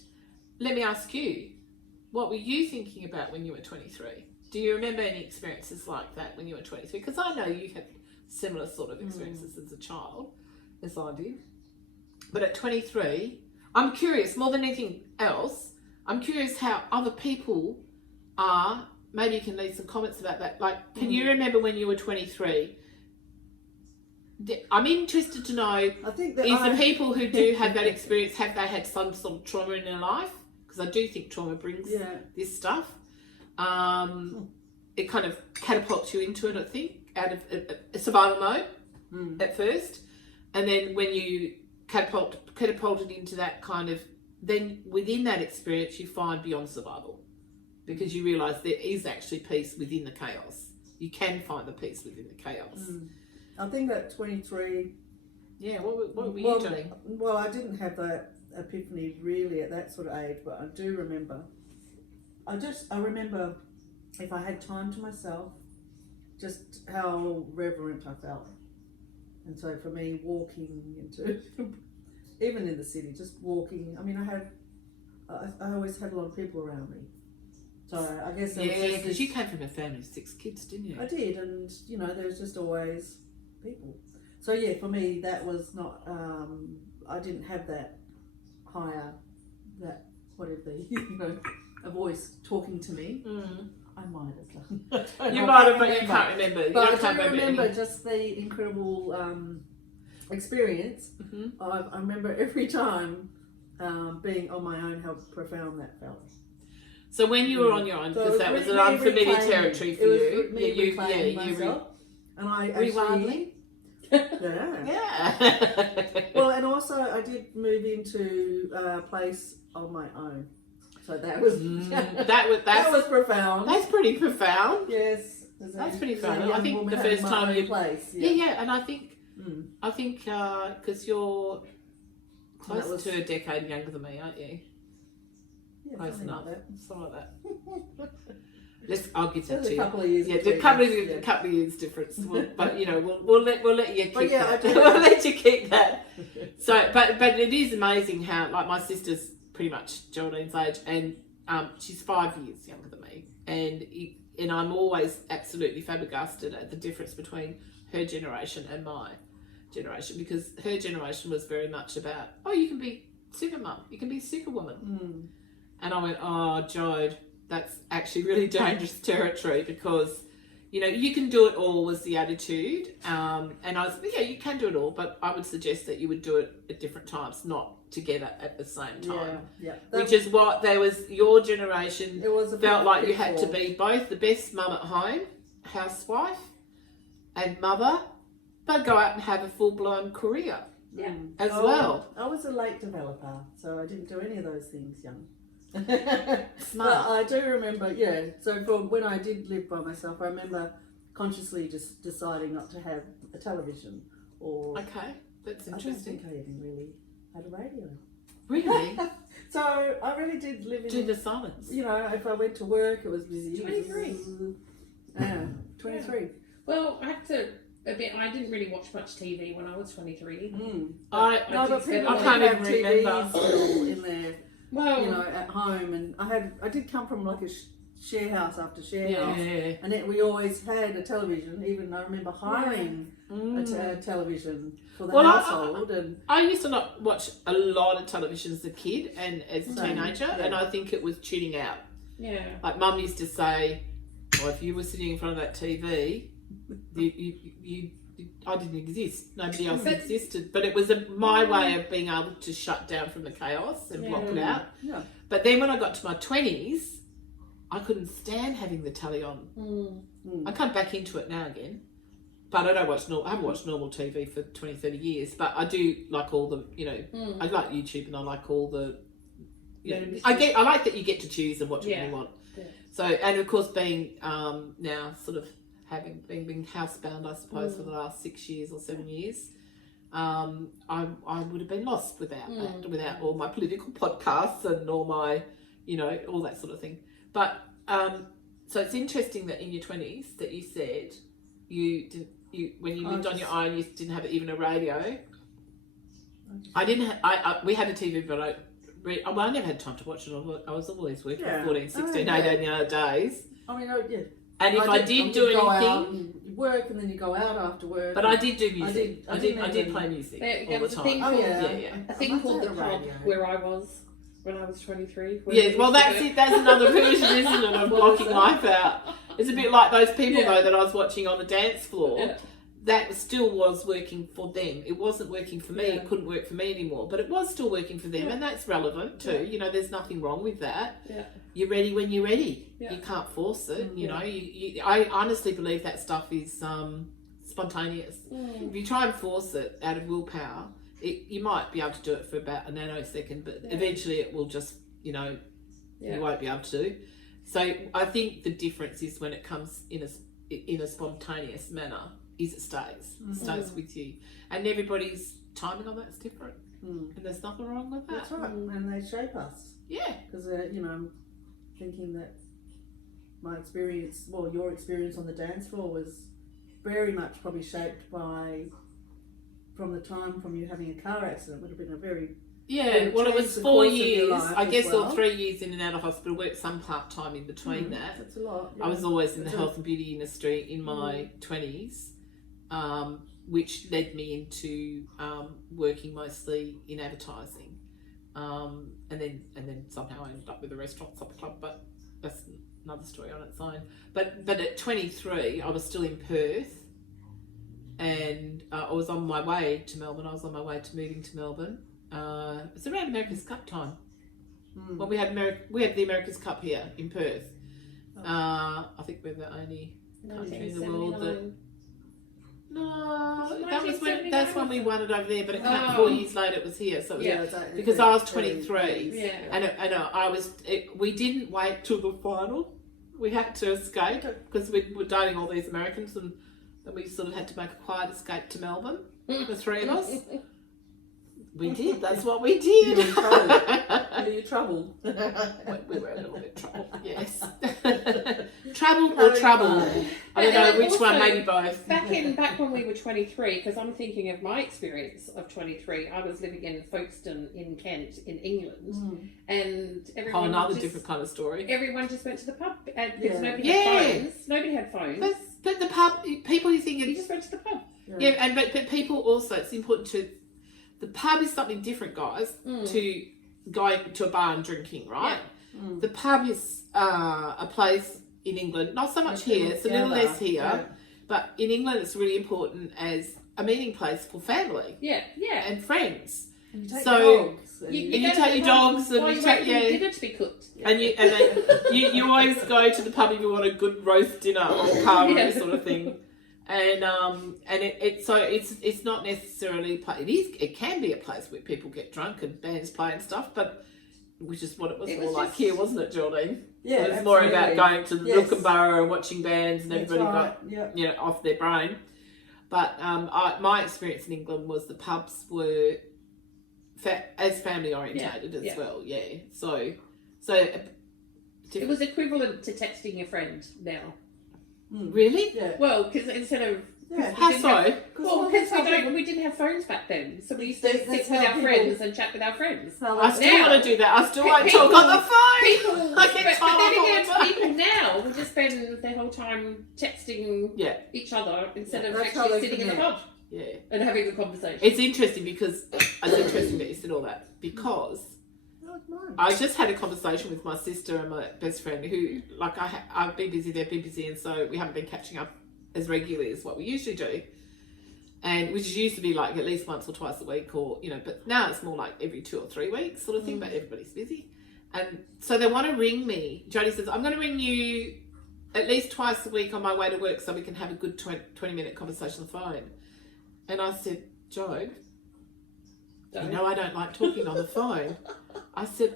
Let me ask you, what were you thinking about when you were 23? Do you remember any experiences like that when you were 23? Because I know you had similar sort of experiences as a child, as I did. But at 23, I'm curious, more than anything else, I'm curious how other people are. Maybe you can leave some comments about that. Like, can you remember when you were 23? I'm interested to know, I think that the people who do have that experience, have they had some sort of trauma in their life? Because I do think trauma brings this stuff. It kind of catapults you into it, I think, out of a survival mode at first. And then when you catapulted into that kind of, then within that experience you find beyond survival, because you realise there is actually peace within the chaos. You can find the peace within the chaos. I think at 23... Yeah, what were you doing? Well, I didn't have that epiphany really at that sort of age, but I do remember. I remember if I had time to myself, just how reverent I felt. And so for me, walking into, even in the city, just walking, I mean, I always had a lot of people around me. So I guess... Yeah, because you came from a family of 6 kids, didn't you? I did, and, there was just always people. So yeah, for me, that was not, I didn't have that higher, a voice talking to me. I might have done. You might have, but you can't remember. But I do remember just the incredible experience. I remember every time being on my own, how profound that felt. So when you were on your own, So because that was an me unfamiliar reclaiming. territory for It was you. me reclaiming myself. And I actually... Rewilding? Yeah. Yeah. Well, and also I did move into a place on my own. So that was... that was profound. That's pretty profound. Yes. That's pretty profound. I think the first time you... Place. Yeah, and I think because you're close to a decade younger than me, aren't you? Yeah, close enough. like that. Something like that. I'll give that to you. A couple of years. Yeah, a couple of years difference. But you know, we'll let you keep that. I do. We'll let you keep that. So, but it is amazing how, like, my sister's pretty much Geraldine's age, and she's 5 years younger than me, and I'm always absolutely flabbergasted at the difference between her generation and my generation, because her generation was very much about, oh, you can be super mum, you can be superwoman. And I went, oh, Jode, that's actually really dangerous territory, because, you know, you can do it all was the attitude. And I was, yeah, you can do it all, but I would suggest that you would do it at different times, not together at the same time. Yeah. Which is what your generation felt like you had to pitfall. be both the best mum at home, housewife, and mother, but go out and have a full-blown career as well. I was a late developer, so I didn't do any of those things young. Smart. But I do remember, so from when I did live by myself, I remember consciously just deciding not to have a television or... Okay, that's I don't interesting. think I even really had a radio. Really? So I really did live in... Do the silence. You know, if I went to work, it was busy. 23. Yeah, 23. Yeah. Well, I have to admit, I didn't really watch much TV when I was 23. I can't even remember. Still in there, well, you know, at home, and I did come from like a share house after share house, and we always had a television. Even I remember hiring a television for the household. I used to not watch a lot of television as a kid and as a teenager, and I think it was tuning out. Yeah. Like Mum used to say, well, if you were sitting in front of that TV, I didn't exist. Nobody else existed. But it was my way of being able to shut down from the chaos and block it out. Yeah. But then when I got to my 20s, I couldn't stand having the telly on. I come back into it now again. But I haven't watched normal TV for 20, 30 years. But I do like all the, you know, I like YouTube, and I like all the, I like that you get to choose and watch what you want. Yeah. So, and of course being now sort of being housebound, I suppose, for the last 6 years or 7 years, I would have been lost without all my political podcasts and all my, you know, all that sort of thing. But so it's interesting that in your 20s that you said when you lived on your own, you didn't have even a radio. I didn't. We had a TV, but I never had time to watch it. I was always working 14, 16, 18 hour days. I mean, and if I did do anything, you work and then you go out after work. But I did do music. I did play music all the time. A thing called the pub where I was when I was 23. Yeah, well, that's it. That's another version, isn't it, of blocking life out. It's a bit like those people though that I was watching on the dance floor. Yeah. That still was working for them. It wasn't working for me. It couldn't work for me anymore. But it was still working for them, and that's relevant too. Yeah. You know, there's nothing wrong with that. Yeah. You're ready when you're ready. Yeah. You can't force it. You know, I honestly believe that stuff is spontaneous. If you try and force it out of willpower, you might be able to do it for about a nanosecond, but eventually it will just, you know, you won't be able to. So I think the difference is when it comes in a spontaneous manner. It stays with you, and everybody's timing on that's different, and there's nothing wrong with that. That's right, and they shape us. Yeah, because you know, I'm thinking that my experience, well, your experience on the dance floor was very much probably shaped by from you having a car accident. Would have been a very well, it was 4 years, I guess, or 3 years in and out of hospital. Worked some part time in between that. That's a lot. Yeah. I was always in the health and beauty industry in my 20s. Which led me into working mostly in advertising, and then somehow I ended up with a restaurant supper club, but that's another story on its own. But at 23, I was still in Perth, and I was on my way to Melbourne. I was on my way to moving to Melbourne. It was around America's Cup time, When we had the America's Cup here in Perth. I think we're the only country in the world that. No, that's when we won it over there, but 4 years later it was here. So it was, because I was 23, and we didn't wait till the final. We had to escape because we were dating all these Americans, and we sort of had to make a quiet escape to Melbourne. The three of us. We did. That's what we did. You were troubled. We were a little bit troubled. Yes. Troubled or trouble? I don't know which one. Maybe both. Back when we were 23, because I'm thinking of my experience of 23. I was living in Folkestone in Kent, in England, and everyone. Another different kind of story. Everyone just went to the pub because nobody had phones. Nobody had phones. But the pub, people you think you just went to the pub. Yeah, but people also. It's important to. The pub is something different, guys, to going to a bar and drinking, right? Yeah. The pub is a place in England, not so much here, it's a little less here, but in England it's really important as a meeting place for family. And friends. And you take your dogs. You take your dogs and you take dinner to be cooked. And you always go to the pub if you want a good roast dinner or carvery sort of thing. And it's not necessarily it can be a place where people get drunk and bands play and stuff, but which is what it was more like here, wasn't it, Geraldine? Yeah, it was more about going to the Nookanbara and watching bands, and everybody got off their brain. But my experience in England was the pubs were as family orientated as well. Yeah, so it was equivalent to texting your friend now. Really? Yeah. Well, because instead of how so? Because we didn't have phones back then, so we used to sit with our friends and chat with our friends. I still want to do that. I still want to talk on the phone. People now will just spend their whole time texting each other instead of actually sitting in the pub and having a conversation. It's interesting because it's interesting that you said all that because. I just had a conversation with my sister and my best friend who, like, I've been busy, they've been busy, and so we haven't been catching up as regularly as what we usually do. And which used to be like at least once or twice a week, or, you know, but now it's more like every 2 or 3 weeks sort of thing, but everybody's busy. And so they want to ring me. Jodie says, I'm going to ring you at least twice a week on my way to work so we can have a good 20-minute conversation on the phone. And I said, Joe, you know I don't like talking on the phone. I said,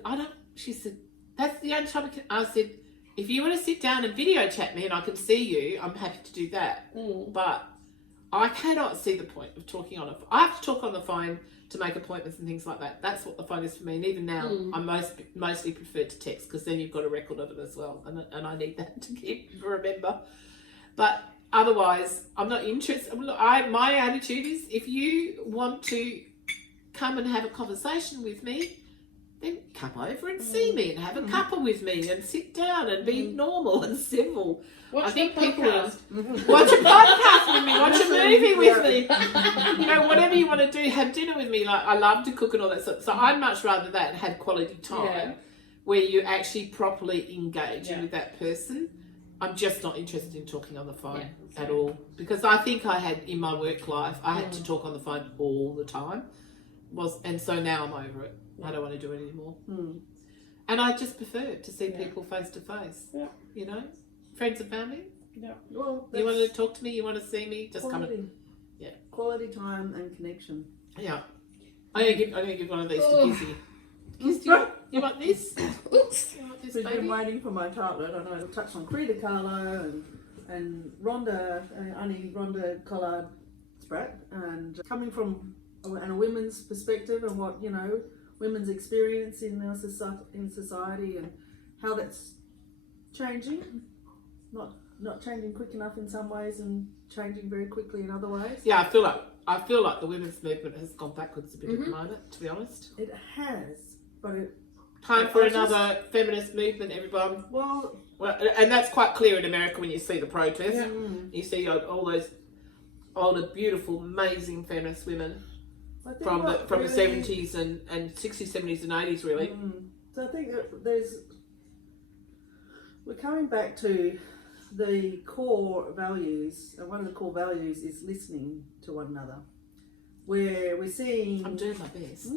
she said, that's the only time I can. I said, if you want to sit down and video chat me and I can see you, I'm happy to do that. But I cannot see the point of talking on I have to talk on the phone to make appointments and things like that. That's what the phone is for me. And even now, I mostly prefer to text because then you've got a record of it as well. And I need that to remember. But otherwise, I'm not interested. My attitude is if you want to come and have a conversation with me, then come over and see me and have a cuppa with me and sit down and be normal and civil. Watch a podcast with me, watch a movie with me. You know, whatever you want to do, have dinner with me. Like, I love to cook and all that stuff. So I'd much rather that and have quality time where you actually properly engage with that person. I'm just not interested in talking on the phone at all. Because I think I had, in my work life, I had to talk on the phone all the time. And so now I'm over it. I don't want to do it anymore. And I just prefer to see people face to face. You know, friends and family. Well, you want to talk to me, you want to see me, just quality. come and quality time and connection. I'm gonna give one of these to Kizzy. Kiz, you want this? Oops. You want this, So baby? I've been waiting for my tartlet. I know it'll touch on Frida Kahlo and Rhonda, only Rhonda Collard Spratt, and coming from a women's perspective and what, you know, women's experience in our society and how that's changing, not changing quick enough in some ways and changing very quickly in other ways. Yeah, I feel like the women's movement has gone backwards a bit at the moment, to be honest. It has, but time for another feminist movement, everyone. Well, and that's quite clear in America when you see the protests. You see all those older, beautiful, amazing feminist women. From the 70s and 60s, 70s and 80s, really. So I think that we're coming back to the core values, and one of the core values is listening to one another. Where we're seeing... I'm doing my best.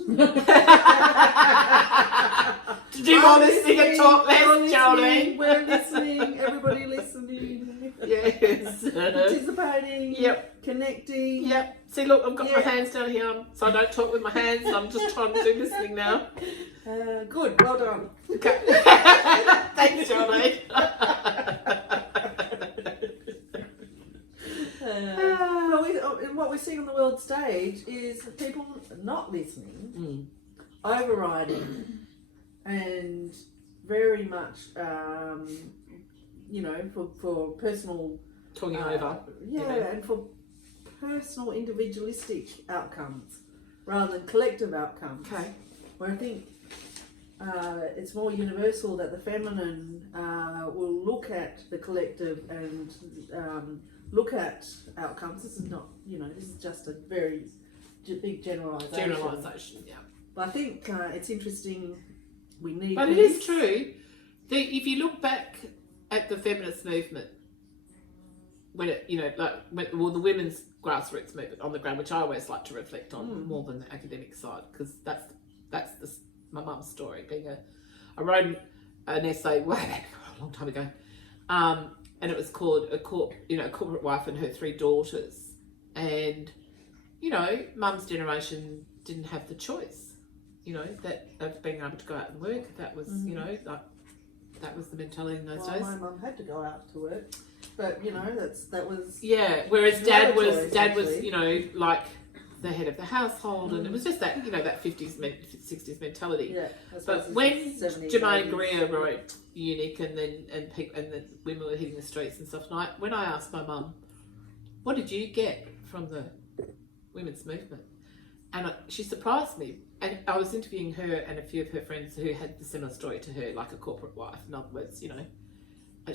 Do more listening and talk less, Geraldine. Geraldine. We're listening. Everybody listening. Yes. Participating. Yep. Connecting. Yep. See, look, I've got my Yeah. hands down here, so I don't talk with my hands. I'm just trying to do listening now. Good. Well done. Okay. Thanks, Geraldine. What we're seeing on the world stage is people not listening, overriding, and very much, for personal Talking over. and for personal individualistic outcomes rather than collective outcomes. Okay. Where I think it's more universal that the feminine will look at the collective and look at outcomes. This is not, this is just a very big generalisation. Generalisation, yeah. But I think it's interesting. We need. But it is true that if you look back at the feminist movement, when it, the women's grassroots movement on the ground, which I always like to reflect on more than the academic side, because that's my mum's story. I wrote an essay way back a long time ago, and it was called a corporate wife and her three daughters. And mum's generation didn't have the choice, that of being able to go out and work. That was that was the mentality in those days. My mum had to go out to work, but that was Whereas dad was actually. like the head of the household, and it was just that that 50s 60s mentality. Yeah. But when 70s, Jermaine 80s. Greer wrote Unique, and the women were hitting the streets and stuff, and when I asked my mum, what did you get from the women's movement? And she surprised me. And I was interviewing her and a few of her friends who had the similar story to her, like a corporate wife. In other words,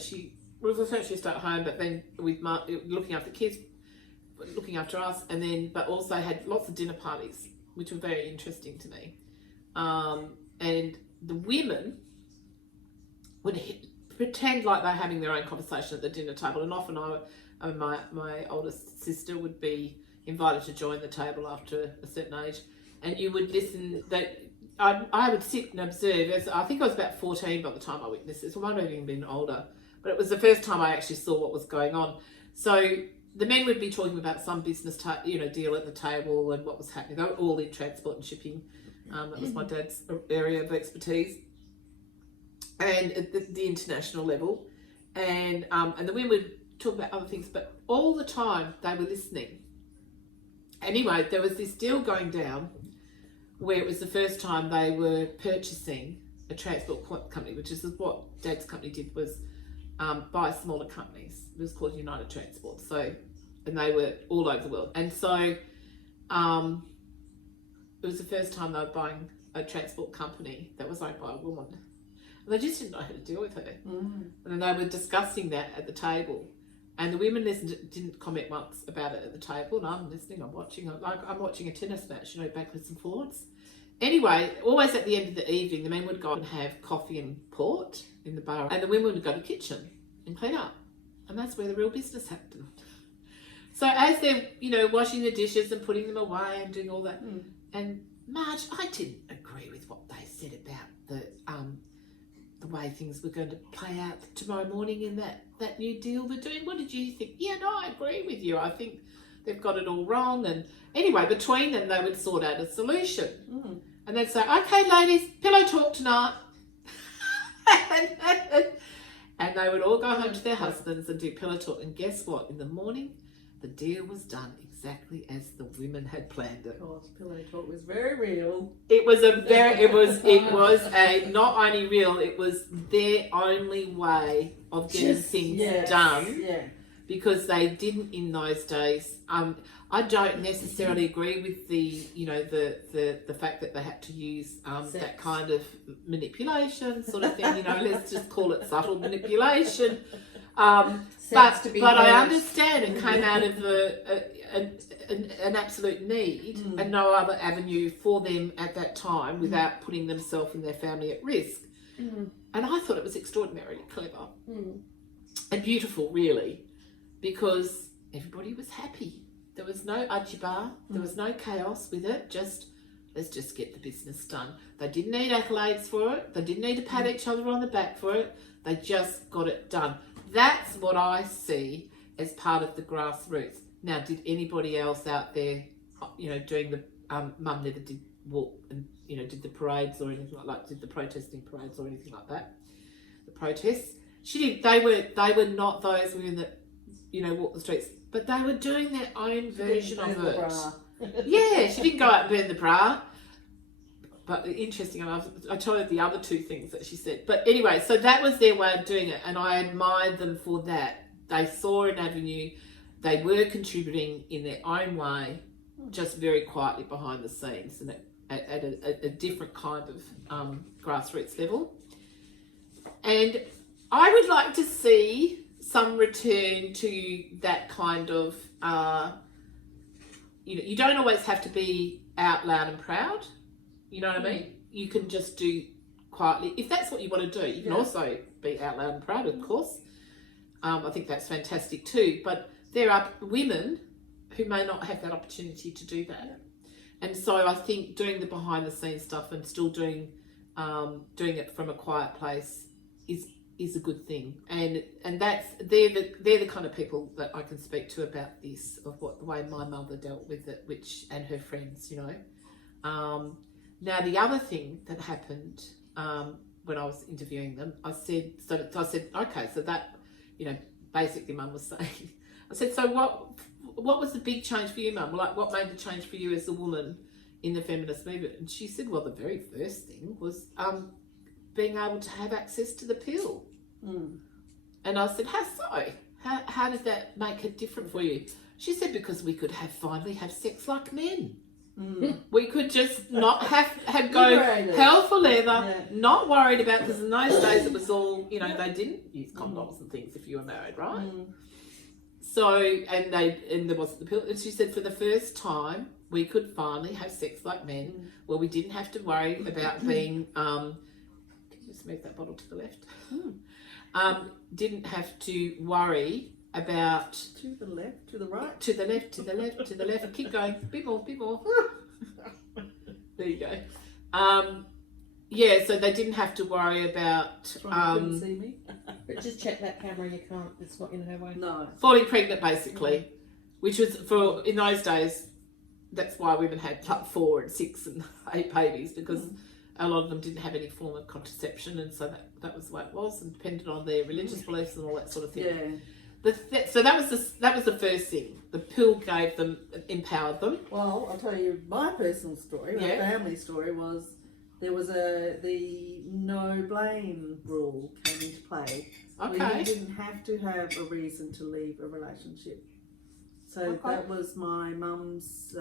she was essentially stay at home, but then with looking after kids, looking after us, and then but also had lots of dinner parties, which were very interesting to me. And the women would pretend like they're having their own conversation at the dinner table, and often my oldest sister would be invited to join the table after a certain age, and you would listen. That I would sit and observe. I think I was about 14 by the time I witnessed this. I might have even been older, but it was the first time I actually saw what was going on. So the men would be talking about some business deal at the table and what was happening. They were all in transport and shipping. That was my dad's area of expertise, and at the international level, and the women would talk about other things, but all the time they were listening. Anyway, there was this deal going down where it was the first time they were purchasing a transport company, which is what Dad's company did, was buy smaller companies. It was called United Transport. So, and they were all over the world. And so it was the first time they were buying a transport company that was owned by a woman. And they just didn't know how to deal with her. And then they were discussing that at the table. And the women didn't comment once about it at the table. And I'm listening, I'm watching a tennis match, backwards and forwards. Anyway, always at the end of the evening, the men would go and have coffee and port in the bar, and the women would go to the kitchen and clean up. And that's where the real business happened. So as they're, washing the dishes and putting them away and doing all that, and Marge, I didn't agree with what they said about the way things were going to play out tomorrow morning in that new deal they're doing. What did you think? Yeah, no, I agree with you. I think they've got it all wrong. And anyway, between them, they would sort out a solution. And they'd say, okay, ladies, pillow talk tonight. And they would all go home to their husbands and do pillow talk. And guess what? In the morning, the deal was done exactly as the women had planned it. Of course, pillow talk was very real. It was not only real, it was their only way of getting things done. Yeah. Because they didn't in those days. I don't necessarily agree with the fact that they had to use that kind of manipulation sort of thing. Let's just call it subtle manipulation. But I understand it came out of an absolute need and no other avenue for them at that time without putting themselves and their family at risk. And I thought it was extraordinarily clever and beautiful, really, because everybody was happy. There was no ajibar, there was no chaos with it, just let's just get the business done. They didn't need accolades for it. They didn't need to pat each other on the back for it. They just got it done. That's what I see as part of the grassroots. Now, did anybody else out there, doing the Mum never did walk and did the parades or anything like did the protesting parades or anything like that. The protests, she did. They were not those women that walked the streets, but they were doing their own version of it. Yeah, she didn't go out and burn the bra. But interesting enough, I told her the other two things that she said. But anyway, so that was their way of doing it, and I admired them for that. They saw an avenue. They were contributing in their own way, just very quietly behind the scenes and at a different kind of grassroots level. And I would like to see some return to that kind of, you don't always have to be out loud and proud. You know what I mean? You can just do quietly. If that's what you want to do, you can also be out loud and proud, of course. I think that's fantastic too. But there are women who may not have that opportunity to do that. And so I think doing the behind the scenes stuff and still doing it from a quiet place is a good thing. And they're the kind of people that I can speak to about this, of the way my mother dealt with it, and her friends, Now the other thing that happened when I was interviewing them, I said, okay, so that, basically Mum was saying, I said, so what was the big change for you, Mum? Like, what made the change for you as a woman in the feminist movement? And she said, well, the very first thing was being able to have access to the pill. And I said, how so? How did that make it different for you? She said, because we could finally have sex like men. We could just not have go hell for leather, not worried about, because in those days it was all, they didn't use condoms and things if you were married, right? So, and there wasn't the pill. And she said, for the first time, we could finally have sex like men, where we didn't have to worry about being, can you just move that bottle to the left? Didn't have to worry about... To the left, to the right? To the left, to the left, to the left. Keep going. Bit more. There you go. So they didn't have to worry about... couldn't see me. But just check that camera, you can't, it's not in her way. No. Falling pregnant, basically. Which was, in those days, that's why women had like 4 and 6 and 8 babies, because a lot of them didn't have any form of contraception, and so that was the way it was, and depended on their religious beliefs and all that sort of thing. Yeah. So that was the first thing. The pill gave them, empowered them. Well, I'll tell you my personal story, my family story was, there was the no blame rule came into play. Okay. Where you didn't have to have a reason to leave a relationship. So that was my mum's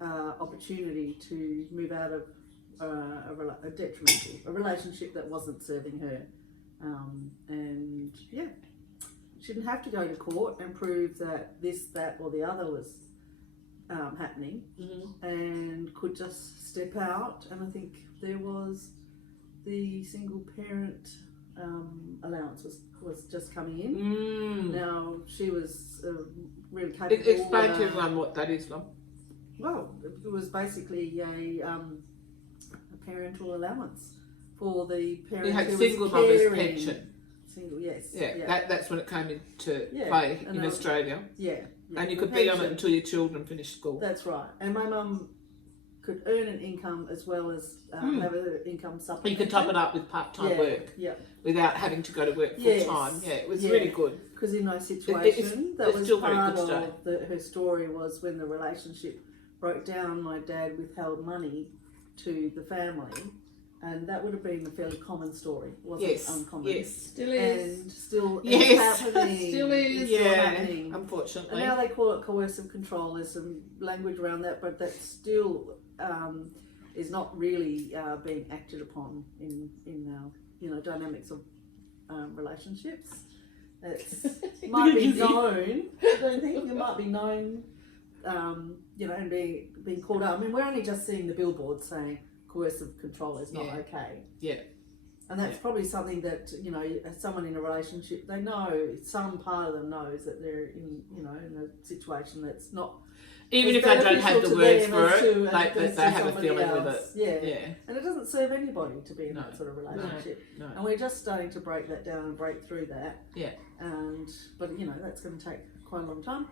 opportunity to move out of a detrimental, a relationship that wasn't serving her. She didn't have to go to court and prove that this, that or the other was happening, and could just step out. And I think there was the single parent allowance was just coming in. Now she was really capable. Explain to everyone what that is, Mum. Well, it was basically a parental allowance for the parent You had who single was mother's caring. pension. Single, yes. Yeah. That's when it came into play in Australia. Yeah. And you could be on it until your children finished school. That's right. And my mum could earn an income as well as have an income supplement. You could top it up with part-time work without having to go to work full-time. Yeah, it was really good. Because in those situations, that was still part very good of her story, was when the relationship broke down, my dad withheld money to the family. And that would have been a fairly common story. It wasn't uncommon. Yes. Still is. And still is happening. Still is. Still happening. Unfortunately. And now they call it coercive control. There's some language around that, but that still is not really being acted upon in dynamics of relationships. It might be known. I don't think it might be known. And being called out. I mean, we're only just seeing the billboards saying coercive control is not okay. Yeah. And that's probably something that, as someone in a relationship, they know, some part of them knows that they're in a situation that's not Even it's if they don't have beneficial the to words them for as it, to- like as they to have a somebody feeling with else. it. Yeah. Yeah. And it doesn't serve anybody to be in No. that sort of relationship. No. And we're just starting to break that down and break through that. Yeah. But you know, that's going to take quite a long time.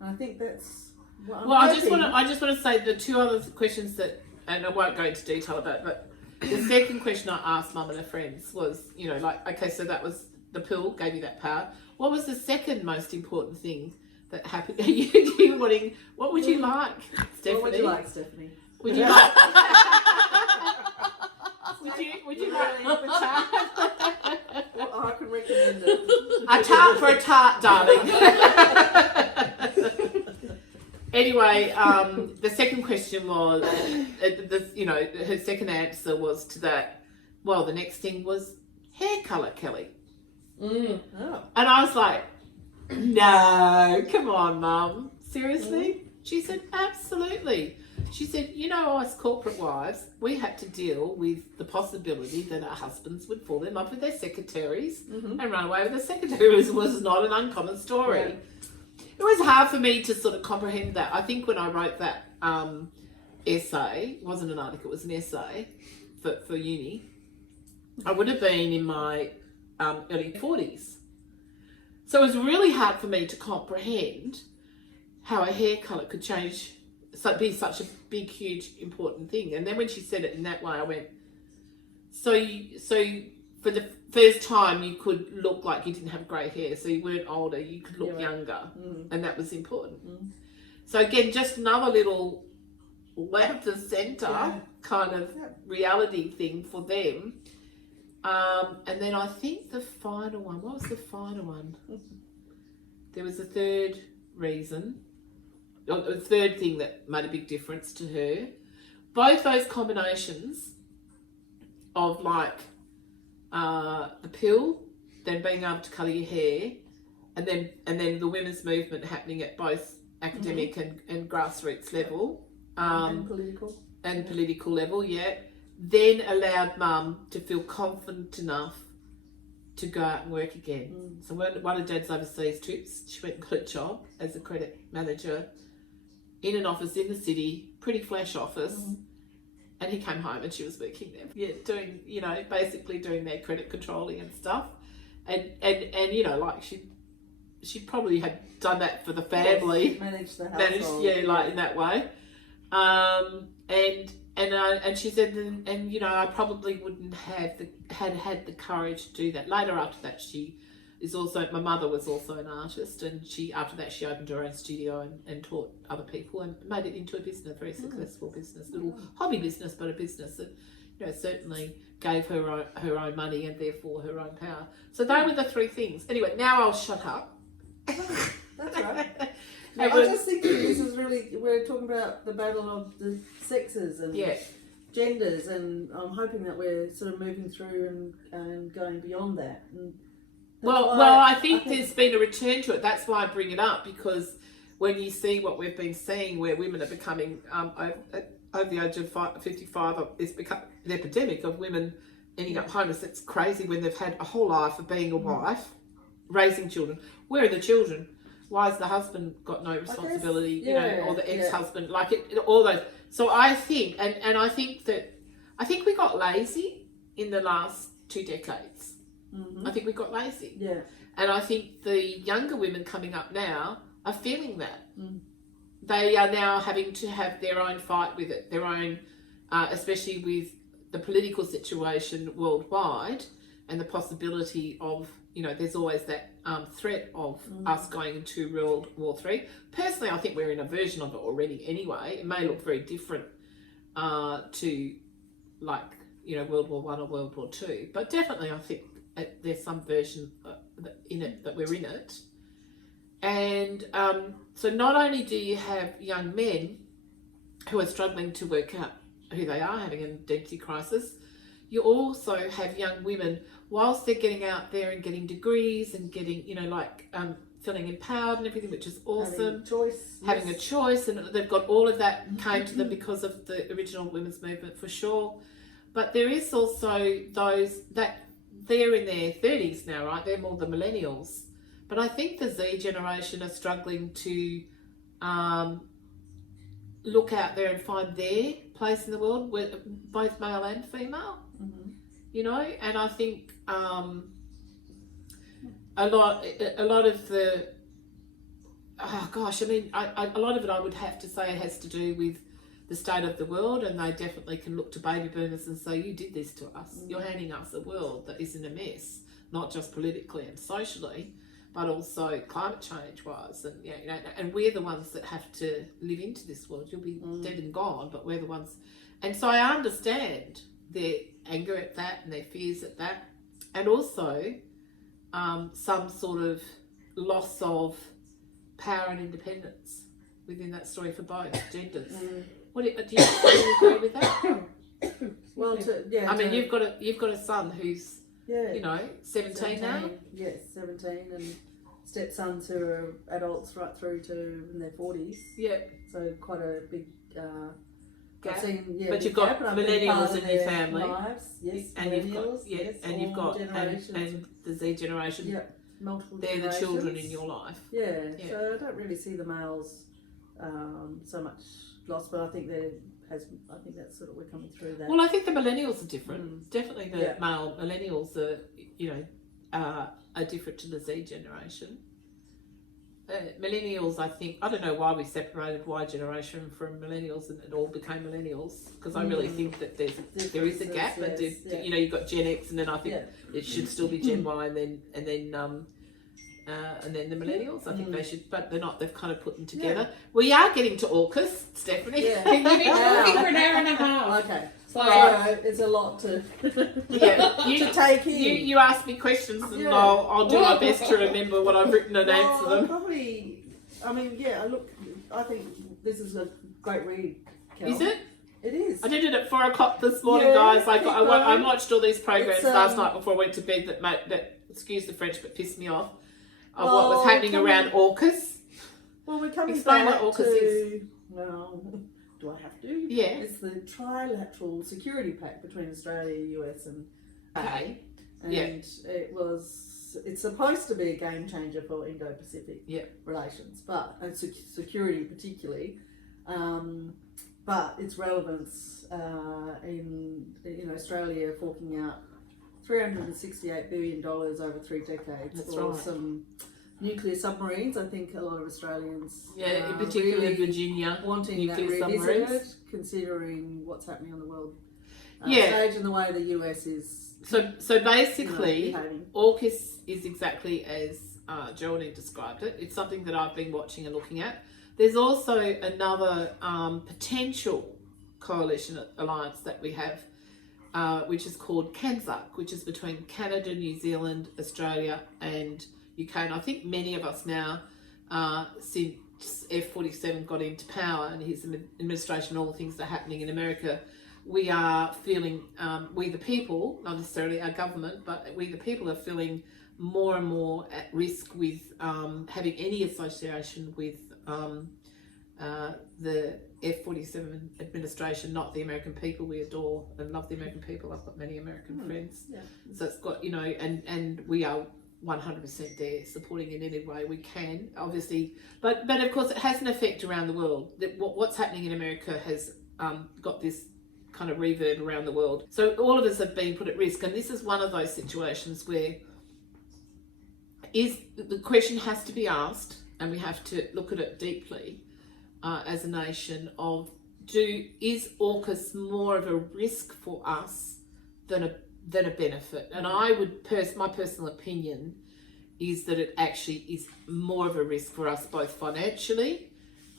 And I think that's what I'm Well, hoping. I just want to say the two other questions that, and I won't go into detail about it, but the second question I asked Mum and her friends was, you know, like, okay, so that was the pill gave you that power. What was the second most important thing that happened? you wanting? What would you like, Stephanie? What would you like, Stephanie? Would you like? would you like Really? a tart? Well, I can recommend it. A tart for a tart, darling. Anyway, the second question was, her second answer was to that. Well, the next thing was hair colour, Kelly. Mm. Oh. And I was like, no, come on, Mum. Seriously? She said, absolutely. She said, you know, us corporate wives, we had to deal with the possibility that our husbands would fall in love with their secretaries and run away with their secretaries was not an uncommon story. Yeah. It was hard for me to sort of comprehend that. I think when I wrote that essay, it wasn't an article, it was an essay for uni, I would have been in my early 40s. So it was really hard for me to comprehend how a hair colour could change, be such a big, huge, important thing. And then when she said it in that way, I went, so for the first time you could look like you didn't have grey hair, so you weren't older, you could look younger, and that was important. So again, just another little left of centre kind of reality thing for them. And then I think the final one, what was the final one? There was a third reason, or a third thing that made a big difference to her. Both those combinations of like the pill, then being able to colour your hair, and then the women's movement happening at both academic and grassroots level, And political level, then allowed Mum to feel confident enough to go out and work again. So one of Dad's overseas trips, she went and got a job as a credit manager in an office in the city, pretty flash office. And he came home and she was working there. Yeah, doing, basically doing their credit controlling and stuff. And like she probably had done that for the family. Yes, managed the household. In that way. And she said, I probably wouldn't have had the courage to do that. Later after that, my mother was also an artist, and after that she opened her own studio and taught other people and made it into a business, a very successful business, little hobby business, but a business that certainly gave her own money and therefore her own power. So they were the three things. Anyway, now I'll shut up. That's right. I was just thinking this is really, we're talking about the battle of the sexes and genders, and I'm hoping that we're sort of moving through and going beyond that. And I think there's been a return to it. That's why I bring it up, because when you see what we've been seeing, where women are becoming, over the age of 55, it's become an epidemic of women ending up homeless. It's crazy when they've had a whole life of being a wife, raising children. Where are the children? Why has the husband got no responsibility, or the ex-husband, all those. So I think, and I think we got lazy in the last 2 decades. I think we got lazy. Yeah. And I think the younger women coming up now are feeling that. They are now having to have their own fight with it, their own, especially with the political situation worldwide and the possibility of, there's always that threat of us going into World War III. Personally, I think we're in a version of it already anyway. It may look very different to World War I or World War II, but definitely I think there's some version in it that we're in it. And so not only do you have young men who are struggling to work out who they are, having an identity crisis, you also have young women, whilst they're getting out there and getting degrees and getting, feeling empowered and everything, which is awesome. Having a choice, and they've got all of that came to them because of the original women's movement, for sure. But there is also those that they're in their 30s now, right? They're more the millennials. But I think the Z generation are struggling to look out there and find their place in the world, both male and female. Mm-hmm. You know, and I think a lot of the a lot of it I would have to say has to do with the state of the world, and they definitely can look to baby boomers and say, you did this to us. You're handing us a world that is in a mess, not just politically and socially, but also climate change wise, and and we're the ones that have to live into this world. You'll be dead and gone, but we're the ones. And so I understand their anger at that and their fears at that, and also some sort of loss of power and independence within that story for both genders. Do you agree with that? Well, I mean, you've got a son who's 17 now. Yes, 17, and stepsons who are adults right through to in their 40s. Yeah. So quite a big gap. But you've got millennials in your family. Lives. Yes, and you've got and the Z generation. Yeah, multiple. They're the children in your life. Yeah. So I don't really see the males so much lost, but I think that's sort of we're coming through that. Well, I think the millennials are different. Definitely the male millennials are different to the Z generation. Millennials, I don't know why we separated Y generation from millennials and it all became millennials, because I really think that there is a gap. Yes, you've got Gen X, and then I think it should still be Gen Y, and then the millennials. I think they should, but they're not. They've kind of put them together. Yeah. We are getting to AUKUS, Stephanie. Yeah. You've been talking for an hour and a half. Okay. So it's a lot to to take in. You ask me questions, and I'll do my best to remember what I've written and answer them. I think this is a great read, Kel. Is it? It is. I did it at 4 o'clock this morning, guys. I watched all these programs last night before I went to bed that excuse the French, but pissed me off. Of what was happening around AUKUS. Well, we're coming Explain back what AUKUS is. Well, do I have to? Yeah. It's the trilateral security pact between Australia, US and Okay. And it's supposed to be a game changer for Indo-Pacific relations, and security particularly. But its relevance in Australia forking out $368 billion over 3 decades for some nuclear submarines. I think a lot of Australians, in particular really Virginia, wanting nuclear that submarines, revisited, considering what's happening on the world stage and the way the US is. So basically, behaving. AUKUS is exactly as Geraldine described it. It's something that I've been watching and looking at. There's also another potential coalition alliance that we have, which is called CANZUK, which is between Canada, New Zealand, Australia and UK. And I think many of us now, since F47 got into power and his administration, all the things that are happening in America, we are feeling, we the people, not necessarily our government, but we the people are feeling more and more at risk with having any association with the F47 administration, not the American people. We adore and love the American people. I've got many American friends. Yeah. So it's got, and we are 100% there, supporting in any way we can, obviously. But of course it has an effect around the world. What's happening in America has got this kind of reverb around the world. So all of us have been put at risk. And this is one of those situations where the question has to be asked, and we have to look at it deeply as a nation of, is AUKUS more of a risk for us than a benefit? And I would, my personal opinion is that it actually is more of a risk for us, both financially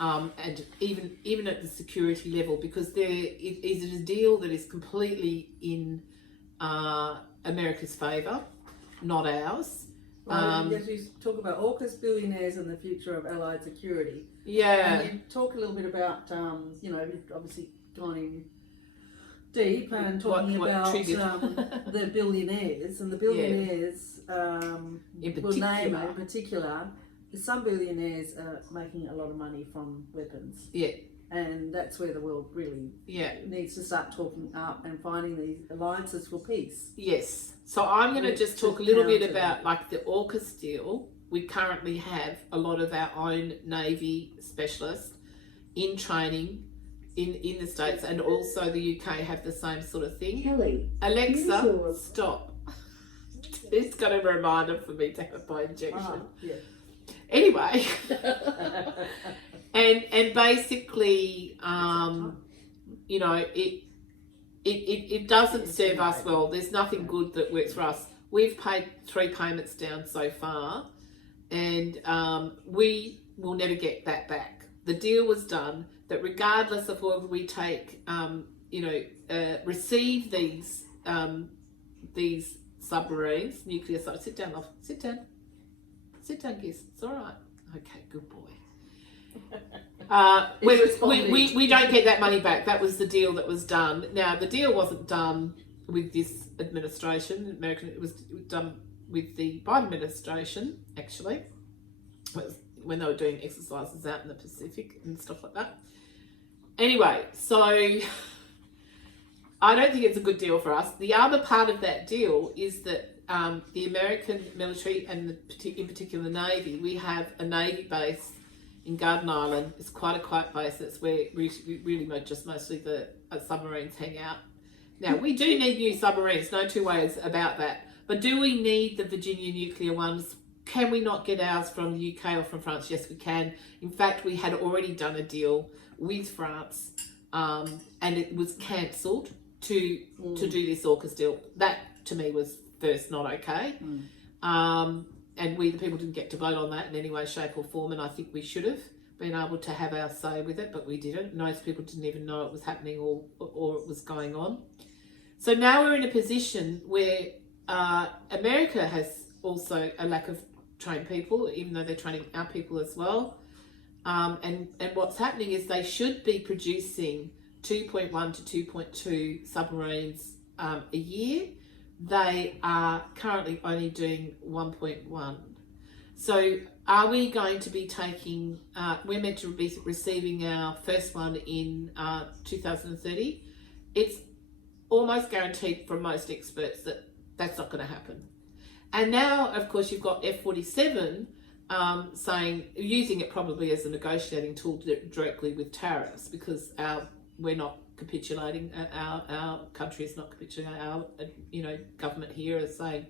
and even at the security level, because it is a deal that is completely in America's favour, not ours. Yes, we talk about AUKUS, billionaires and the future of allied security. Yeah. And you talk a little bit about, you've obviously gone in deep and talking about the billionaires, and the billionaires, we'll name in particular, some billionaires are making a lot of money from weapons. Yeah. And that's where the world really needs to start talking up and finding these alliances for peace. Yes. So I'm going to just talk a little bit about like the AUKUS deal. We currently have a lot of our own Navy specialists in training in the States and also the UK have the same sort of thing. Kelly, Alexa, stop. It's got a reminder for me to have my injection. Yeah. Anyway, and basically, you know, it doesn't serve us well. There's nothing good that works for us. We've paid 3 payments down so far, and we will never get that back. The deal was done that regardless of whether we take, receive these submarines, nuclear submarines. Sit down, love. Sit down. Sit down, Giz. It's all right. Okay, good boy. We don't get that money back. That was the deal that was done. Now, the deal wasn't done with this administration, it was done with the Biden administration, actually. It was when they were doing exercises out in the Pacific and stuff like that. Anyway, so I don't think it's a good deal for us. The other part of that deal is that the American military and in particular the Navy, we have a Navy base in Garden Island. It's quite a quiet base. That's where really just mostly the submarines hang out. Now, we do need new submarines, no two ways about that. But do we need the Virginia nuclear ones? Can we not get ours from the UK or from France? Yes, we can. In fact, we had already done a deal with France and it was cancelled to do this AUKUS deal. That, to me, was first not okay. And we, the people, didn't get to vote on that in any way, shape or form, and I think we should have been able to have our say with it, but we didn't. Most people didn't even know it was happening or it was going on. So now we're in a position where America has also a lack of trained people, even though they're training our people as well. And what's happening is they should be producing 2.1 to 2.2 submarines a year. They are currently only doing 1.1. So are we going to be taking, we're meant to be receiving our first one in 2030. It's almost guaranteed from most experts that that's not going to happen. And now, of course, you've got F-47 saying, using it probably as a negotiating tool directly with tariffs, because we're not capitulating, our country is not capitulating, our government here is saying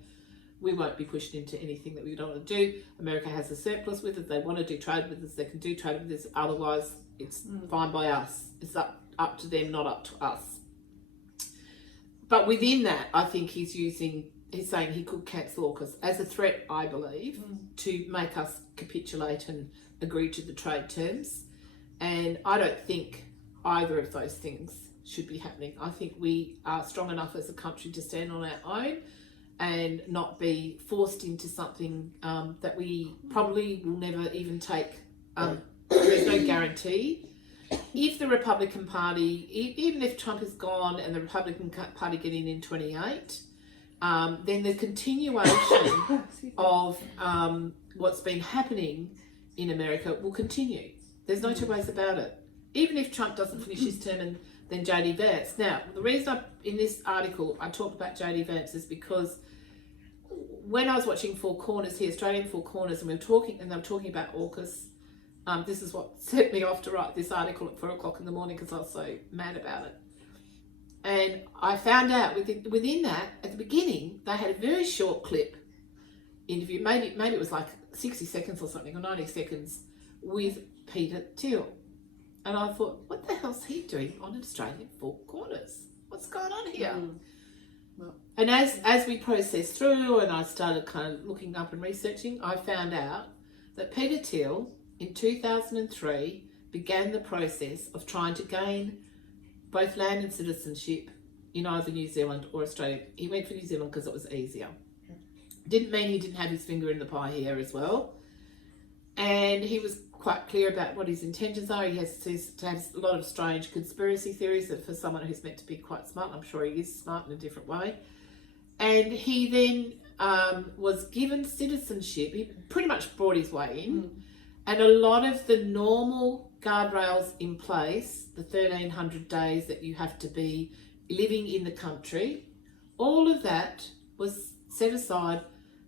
we won't be pushed into anything that we don't want to do. America has a surplus with us. They want to do trade with us. They can do trade with us. Otherwise, it's fine by us. It's up to them, not up to us. But within that, I think he's saying he could cancel AUKUS as a threat, I believe, to make us capitulate and agree to the trade terms. And I don't think either of those things should be happening. I think we are strong enough as a country to stand on our own and not be forced into something that we probably will never even take. There's no guarantee. If the Republican Party, even if Trump is gone and the Republican Party get in 28, then the continuation of what's been happening in America will continue. There's no two ways about it. Even if Trump doesn't finish his term and then JD Vance. Now, the reason in this article I talked about JD Vance is because when I was watching Four Corners here, Australian Four Corners, and they were talking about AUKUS, this is what set me off to write this article at 4 o'clock in the morning because I was so mad about it. And I found out within that, at the beginning, they had a very short clip interview, maybe it was like 60 seconds or something, or 90 seconds, with Peter Thiel. And I thought, what the hell's he doing on Australian Four Corners? What's going on here? Well, and as we processed through and I started kind of looking up and researching, I found out that Peter Thiel in 2003 began the process of trying to gain both land and citizenship in either New Zealand or Australia. He went for New Zealand because it was easier. Didn't mean he didn't have his finger in the pie here as well. And he was quite clear about what his intentions are. He has a lot of strange conspiracy theories that for someone who's meant to be quite smart, I'm sure he is smart in a different way. And he then was given citizenship. He pretty much brought his way in. And a lot of the normal guardrails in place, the 1,300 days that you have to be living in the country, all of that was set aside,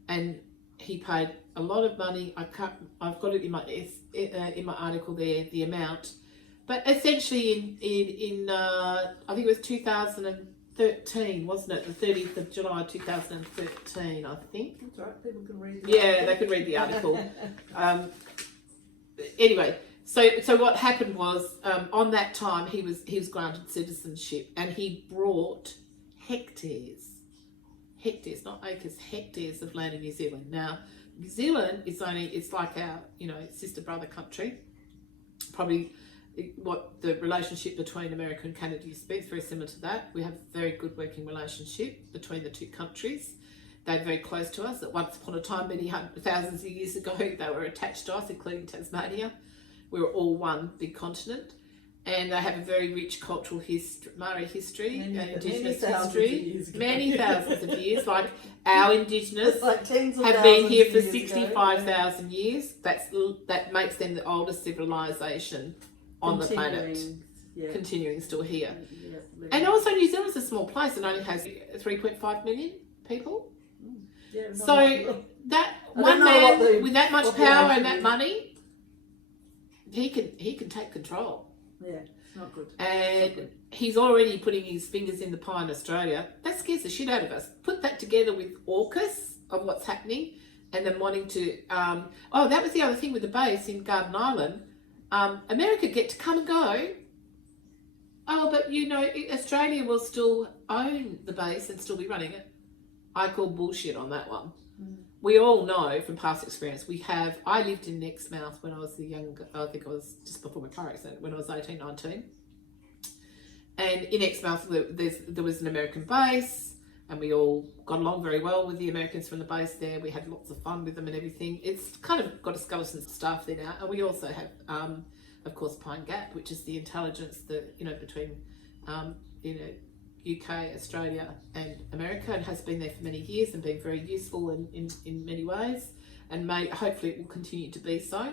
and he paid a lot of money. I've got it in my article there, the amount, But essentially, in I think it was 2013, wasn't it? The 30th of July 2013, I think. That's right. People can read. They could read the article. Anyway, so what happened was on that time he was granted citizenship, and he brought hectares, not acres, hectares of land in New Zealand. Now, New Zealand it's like our sister brother country, probably. What the relationship between America and Canada used to be, it's very similar to that. We have a very good working relationship between the two countries. They're very close to us. At once upon a time, many thousands of years ago, they were attached to us, including Tasmania. We were all one big continent. And they have a very rich cultural history, Maori history, Indigenous history. Many thousands of years. Like our Indigenous like have been here for 65,000 years. That makes them the oldest civilization on the planet, continuing still here. And also New Zealand's a small place and only has 3.5 million people. So that one man with that much power and that money, he can take control. Yeah, it's not good. And he's already putting his fingers in the pie in Australia. That scares the shit out of us. Put that together with AUKUS of what's happening, and then wanting to that was the other thing with the base in Garden Island. America get to come and go. Oh, but Australia will still own the base and still be running it. I call bullshit on that one. We all know from past experience. I lived in Exmouth when I was I think I was just before my car accident, when I was 18, 19. And in Exmouth, there was an American base, and we all got along very well with the Americans from the base there. We had lots of fun with them and everything. It's kind of got a skeleton staff there now. And we also have, of course, Pine Gap, which is the intelligence between, UK, Australia and America, and has been there for many years and been very useful in many ways, and hopefully it will continue to be so.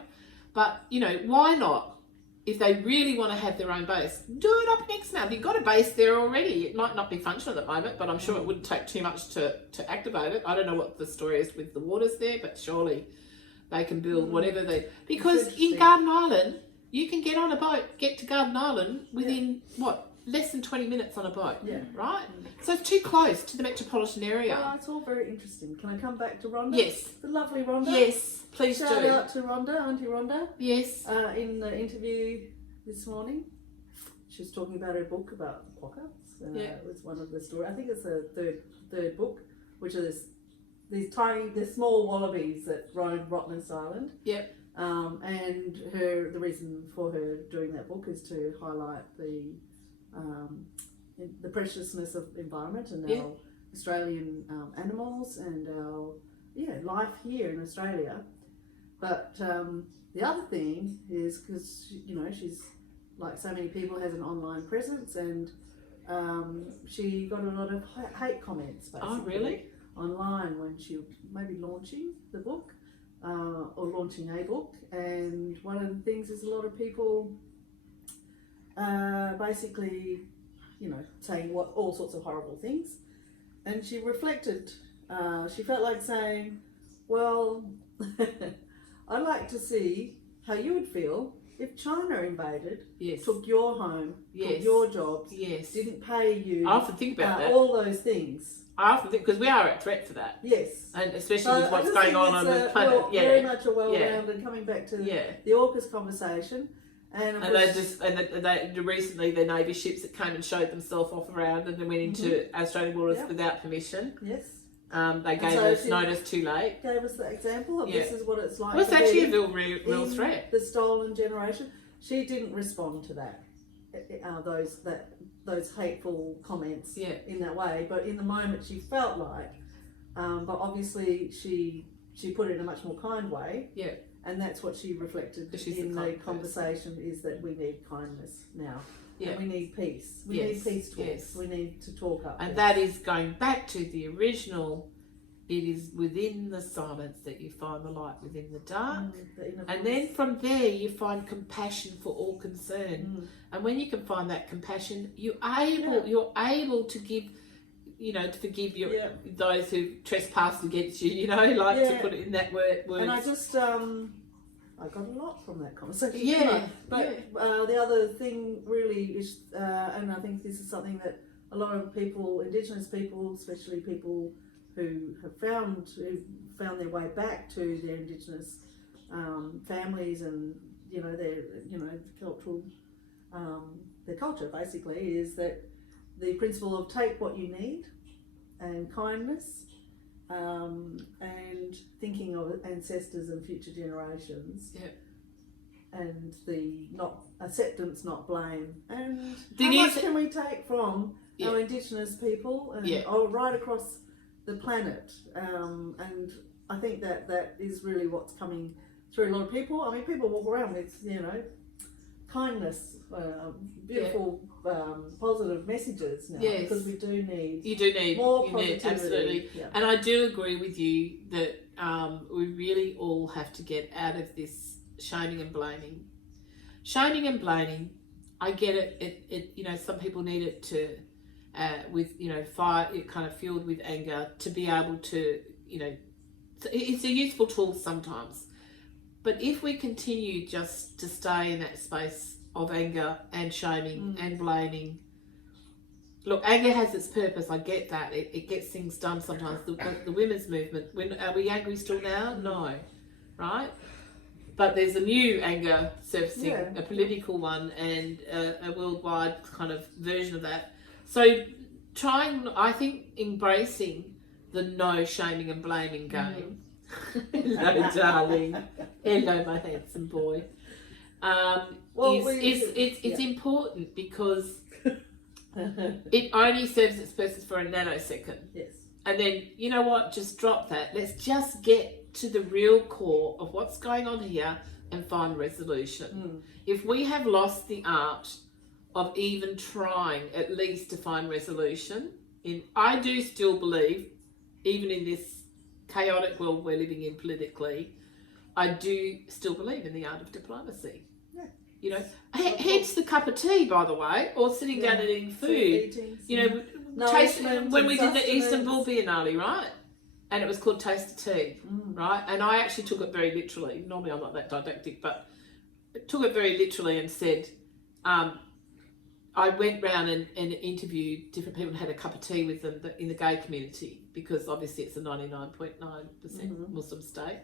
But, why not? If they really want to have their own base, do it up in Exmouth. You've got a base there already. It might not be functional at the moment, but I'm sure it wouldn't take too much to activate it. I don't know what the story is with the waters there, but surely they can build whatever because in Garden Island, you can get on a boat, get to Garden Island within, less than 20 minutes on a boat, right? So it's too close to the metropolitan area. Well, it's all very interesting. Can I come back to Rhonda? Yes. The lovely Rhonda? Yes, please Shout out to Rhonda, Auntie Rhonda. Yes. In the interview this morning, she was talking about her book about apocalypse. It was one of the stories. I think it's the third book, which are these small wallabies that roam Rottnest Island. Yep. And the reason for her doing that book is to highlight the preciousness of environment and our Australian animals and our life here in Australia. But the other thing is because she's like so many people, has an online presence, and she got a lot of hate comments basically online when she may be launching the book or launching a book. And one of the things is a lot of people basically, saying all sorts of horrible things. And she reflected, she felt like saying, well, I'd like to see how you would feel if China invaded, took your home, took your jobs, didn't pay you. I often think about that. All those things. I often think, because we are at threat for that. Yes. And especially with what's going on the planet. Very much a well-rounded, coming back to the AUKUS conversation. And they recently the Navy ships that came and showed themselves off around and then went into Australian waters without permission. Yes. They gave us notice too late. Gave us the example of this is what it's like. Well, it's actually a real threat. The stolen generation. She didn't respond to that. Those hateful comments in that way. But in the moment, she felt like. But obviously, she put it in a much more kind way. Yeah. And that's what she reflected in the conversation, is that we need kindness now. Yeah. And we need peace. We need peace talks. Yes. We need to talk up. And that is going back to the original. It is within the silence that you find the light within the dark. And then from there you find compassion for all concerned. And when you can find that compassion, you're able to give, to forgive those who trespassed against you, to put it in that word. And I just I got a lot from that conversation. Yeah, But the other thing really is, and I think this is something that a lot of people, Indigenous people, especially people who have found their way back to their Indigenous families and their cultural their culture basically, is that the principle of take what you need and kindness. And thinking of ancestors and future generations, and the not acceptance, not blame, and how much can we take from our Indigenous people and right across the planet? And I think that is really what's coming through a lot of people. I mean, people walk around with kindness, beautiful, positive messages now, because we do need. You do need more positivity. Absolutely, and I do agree with you that we really all have to get out of this shaming and blaming. Shaming and blaming, I get it. It some people need it to, with fire, it kind of fueled with anger to be able to it's a useful tool sometimes. But if we continue just to stay in that space of anger and shaming and blaming, look, anger has its purpose. I get that. It gets things done sometimes. The women's movement, are we angry still now? No, right? But there's a new anger surfacing, a political one, and a worldwide kind of version of that. So I think, embracing the no shaming and blaming game. Hello, darling. Hello, my handsome boy. It's important because it only serves its purpose for a nanosecond. Yes. And then, you know what? Just drop that. Let's just get to the real core of what's going on here and find resolution. If we have lost the art of even trying at least to find resolution, I do still believe, even in this chaotic world we're living in politically, I do still believe in the art of diplomacy. Hence the cup of tea, by the way, or sitting down and eating food. When we did the Istanbul Biennale, right? And it was called Taste of Tea, right? And I actually took it very literally. Normally I'm not that didactic, but I took it very literally and said, I went round and interviewed different people and had a cup of tea with them in the gay community, because obviously it's a 99.9% Muslim state.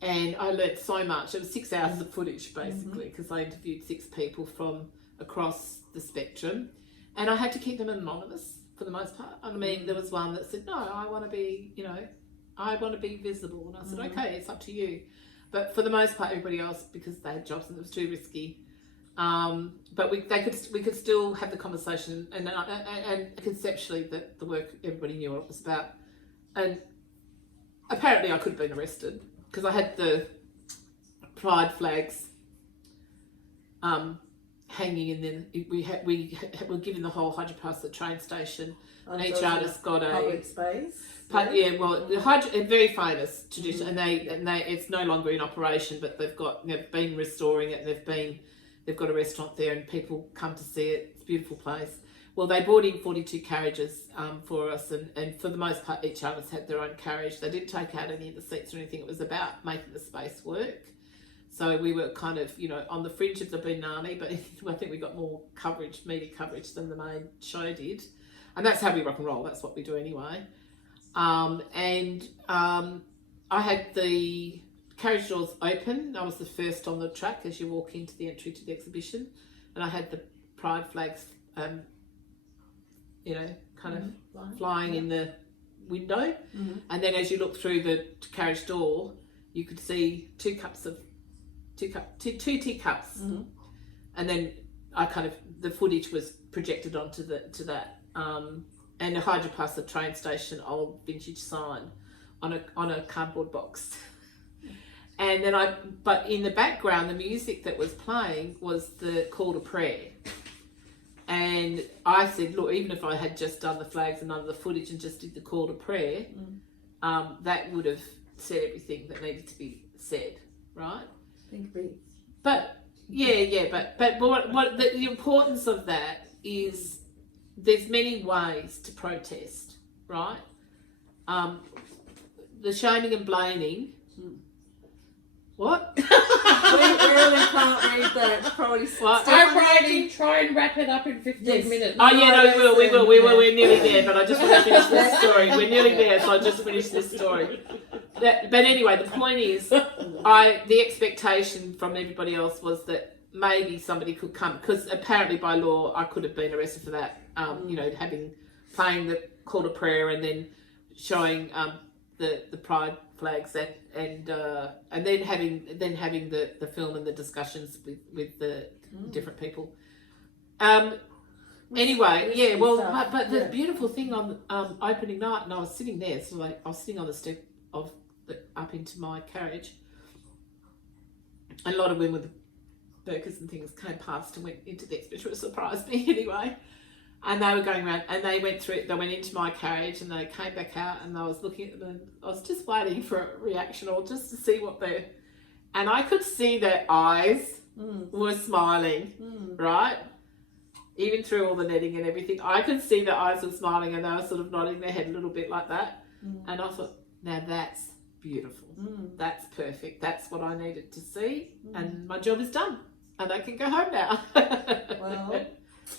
And I learnt so much. It was 6 hours of footage, basically, because I interviewed 6 people from across the spectrum. And I had to keep them anonymous for the most part. I mean, there was one that said, no, I want to be, I want to be visible. And I said, okay, it's up to you. But for the most part, everybody else, because they had jobs and it was too risky. But we could still have the conversation and conceptually the work, everybody knew what it was about. And apparently I could have been arrested because I had the pride flags hanging, and then we were given the whole hydropass at the train station, and each artist got a public space. The very famous tradition, and they it's no longer in operation, but they've been restoring it, and they've got a restaurant there, and people come to see it. It's a beautiful place. Well, they brought in 42 carriages for us, and for the most part, each artist had their own carriage. They didn't take out any of the seats or anything. It was about making the space work. So we were kind of, on the fringe of the Biennale, but I think we got more coverage, media coverage, than the main show did. And that's how we rock and roll. That's what we do anyway. I had the carriage doors open. I was the first on the track as you walk into the entry to the exhibition. And I had the pride flags, flying in the window. And then as you look through the carriage door, you could see two teacups. And then the footage was projected onto that. And a hydropass, a train station, old vintage sign on a cardboard box. And then but in the background, the music that was playing was the call to prayer. And I said, look, even if I had just done the flags and none of the footage and just did the call to prayer, that would have said everything that needed to be said, right? But what the importance of that is, there's many ways to protest, right? The shaming and blaming, What? We really can't read that. It's probably What? I'm writing, try and wrap it up in 15 minutes. Oh yeah, no, we will. We're nearly there, but I just want to finish this story. We're nearly there, so I'll just finish this story. But anyway, the point is, the expectation from everybody else was that maybe somebody could come, because apparently by law I could have been arrested for that. You know, playing the call to prayer and then showing the pride flags and then having the film and the discussions with the different people. Anyway, yeah. Well, but the beautiful thing on opening night, and I was sitting there, so like I was sitting on the step of up into my carriage, and a lot of women with burqas and things came past and went into the exhibition, which surprised me anyway. And they were going around, and they went into my carriage, and they came back out, and I was looking at them, and I was just waiting for a reaction or just to see and I could see their eyes were smiling, right? Even through all the netting and everything, I could see their eyes were smiling, and they were sort of nodding their head a little bit like that. And I thought, now that's beautiful. That's perfect. That's what I needed to see, and my job is done, and I can go home now. Well,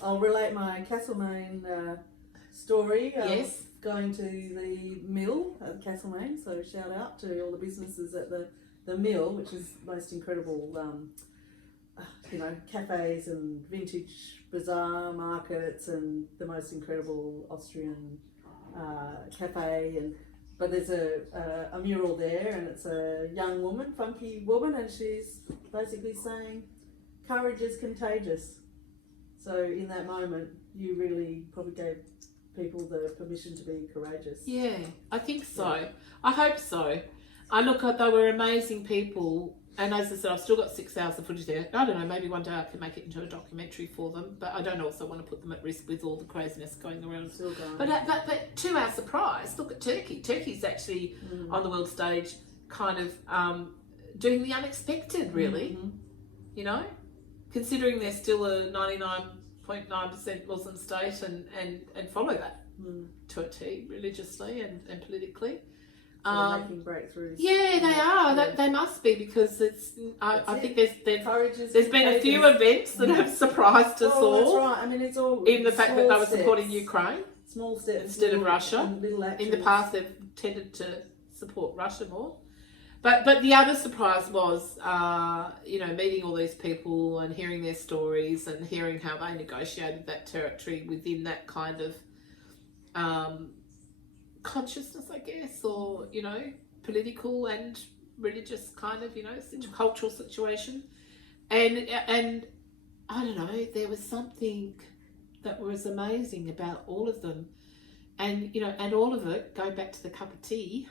I'll relate my Castlemaine story. Yes. Going to the mill at Castlemaine, so shout out to all the businesses at the mill, which is the most incredible, cafes and vintage bazaar markets and the most incredible Austrian cafe. But there's a mural there, and it's a young woman, funky woman, and she's basically saying, courage is contagious. So in that moment, you really probably gave people the permission to be courageous. Yeah, I think so. Yeah. I hope so. I look at, they were amazing people, and as I said, I've still got 6 hours of footage there. I don't know, maybe one day I can make it into a documentary for them, but I don't also want to put them at risk with all the craziness going around. Still going. But to our surprise, look at Turkey. Turkey's actually on the world stage, kind of doing the unexpected, really. You know, considering they're still a 99.9% Muslim state and follow that to a T religiously and politically. So making breakthroughs. Yeah, they are. They must be, because I think there's been a few events that have surprised us all. That's right. I mean, it's all in the fact that they were steps. supporting Ukraine. Small steps instead of Russia. In the past, they've tended to support Russia more. But the other surprise was, meeting all these people and hearing their stories and hearing how they negotiated that territory within that kind of consciousness, I guess, or, political and religious kind of, cultural situation. And I don't know, there was something that was amazing about all of them. And, and all of it, going back to the cup of tea,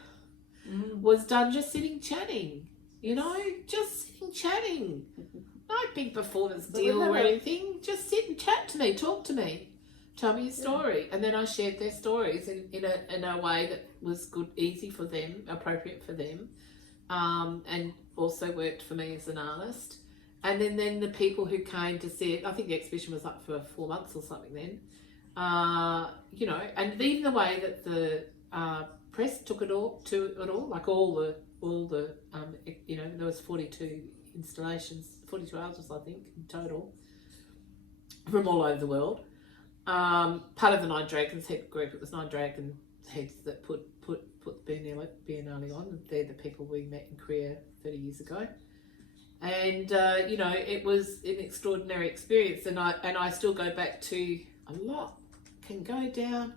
was done just sitting chatting, just sitting chatting. No big performance deal or anything. Just sit and chat to me, talk to me, tell me your story. And then I shared their stories in a way that was good, easy for them, appropriate for them, and also worked for me as an artist. And then the people who came to see it, I think the exhibition was up for 4 months or something then, and even the way that the press took it all, like all the there was 42 installations, 42 houses I think in total, from all over the world. Part of the Nine Dragons head group, it was 9 dragon heads that put the Biennale on. They're the people we met in Korea 30 years ago. And it was an extraordinary experience, and I still go back to a lot can go down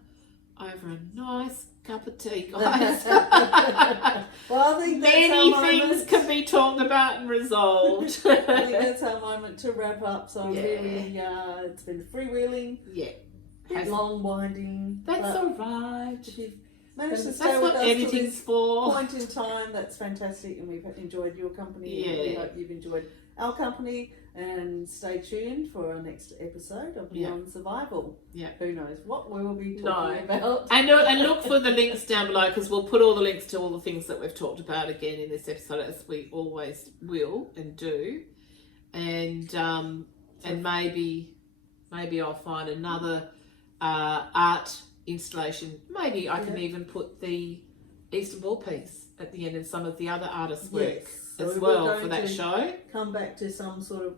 over a nice cup of tea, guys. Well, I think that's many things can be talked about and resolved. I think that's our moment to wrap up. So really, it's been freewheeling. Yeah. Long winding. That's all right. If you've managed to That's stay with what us editing's to this for. point in time, that's fantastic, and we've enjoyed your company. Yeah. And we hope you've enjoyed our company, and stay tuned for our next episode of Beyond Survival. Yeah. Who knows what we will be talking about. And look for the links down below, because we'll put all the links to all the things that we've talked about again in this episode, as we always will and do. And maybe I'll find another art installation. Maybe I can even put the Eastern Ball piece at the end and some of the other artists' work So as we were well going for that to show. Come back to some sort of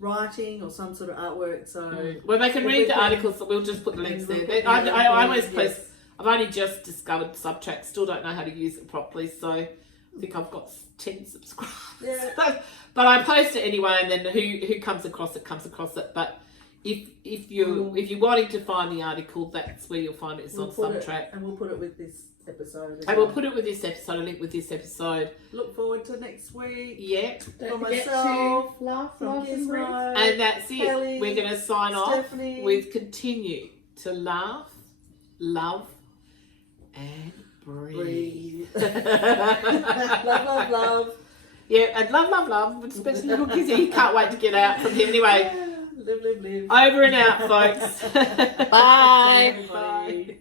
writing or some sort of artwork. So well, they can read the articles. So we'll just put the links there. I always post. I've only just discovered Subtract. Still don't know how to use it properly. So I think I've got 10 subscribers. Yeah. But I post it anyway, and then who comes across it comes across it. But if you're wanting to find the article, that's where you'll find it. It's on Subtract, and we'll put it with this episode. And we'll put it with this episode. A link with this episode. Look forward to next week. Yeah. Don't forget to laugh, and breathe. And that's it. Kelly, we're going to sign Stephanie. off with continue to laugh, love, and breathe. Love. Yeah, and love, especially little Kizzy. He can't wait to get out from here. Anyway, Live. over and out, folks. Bye. Bye.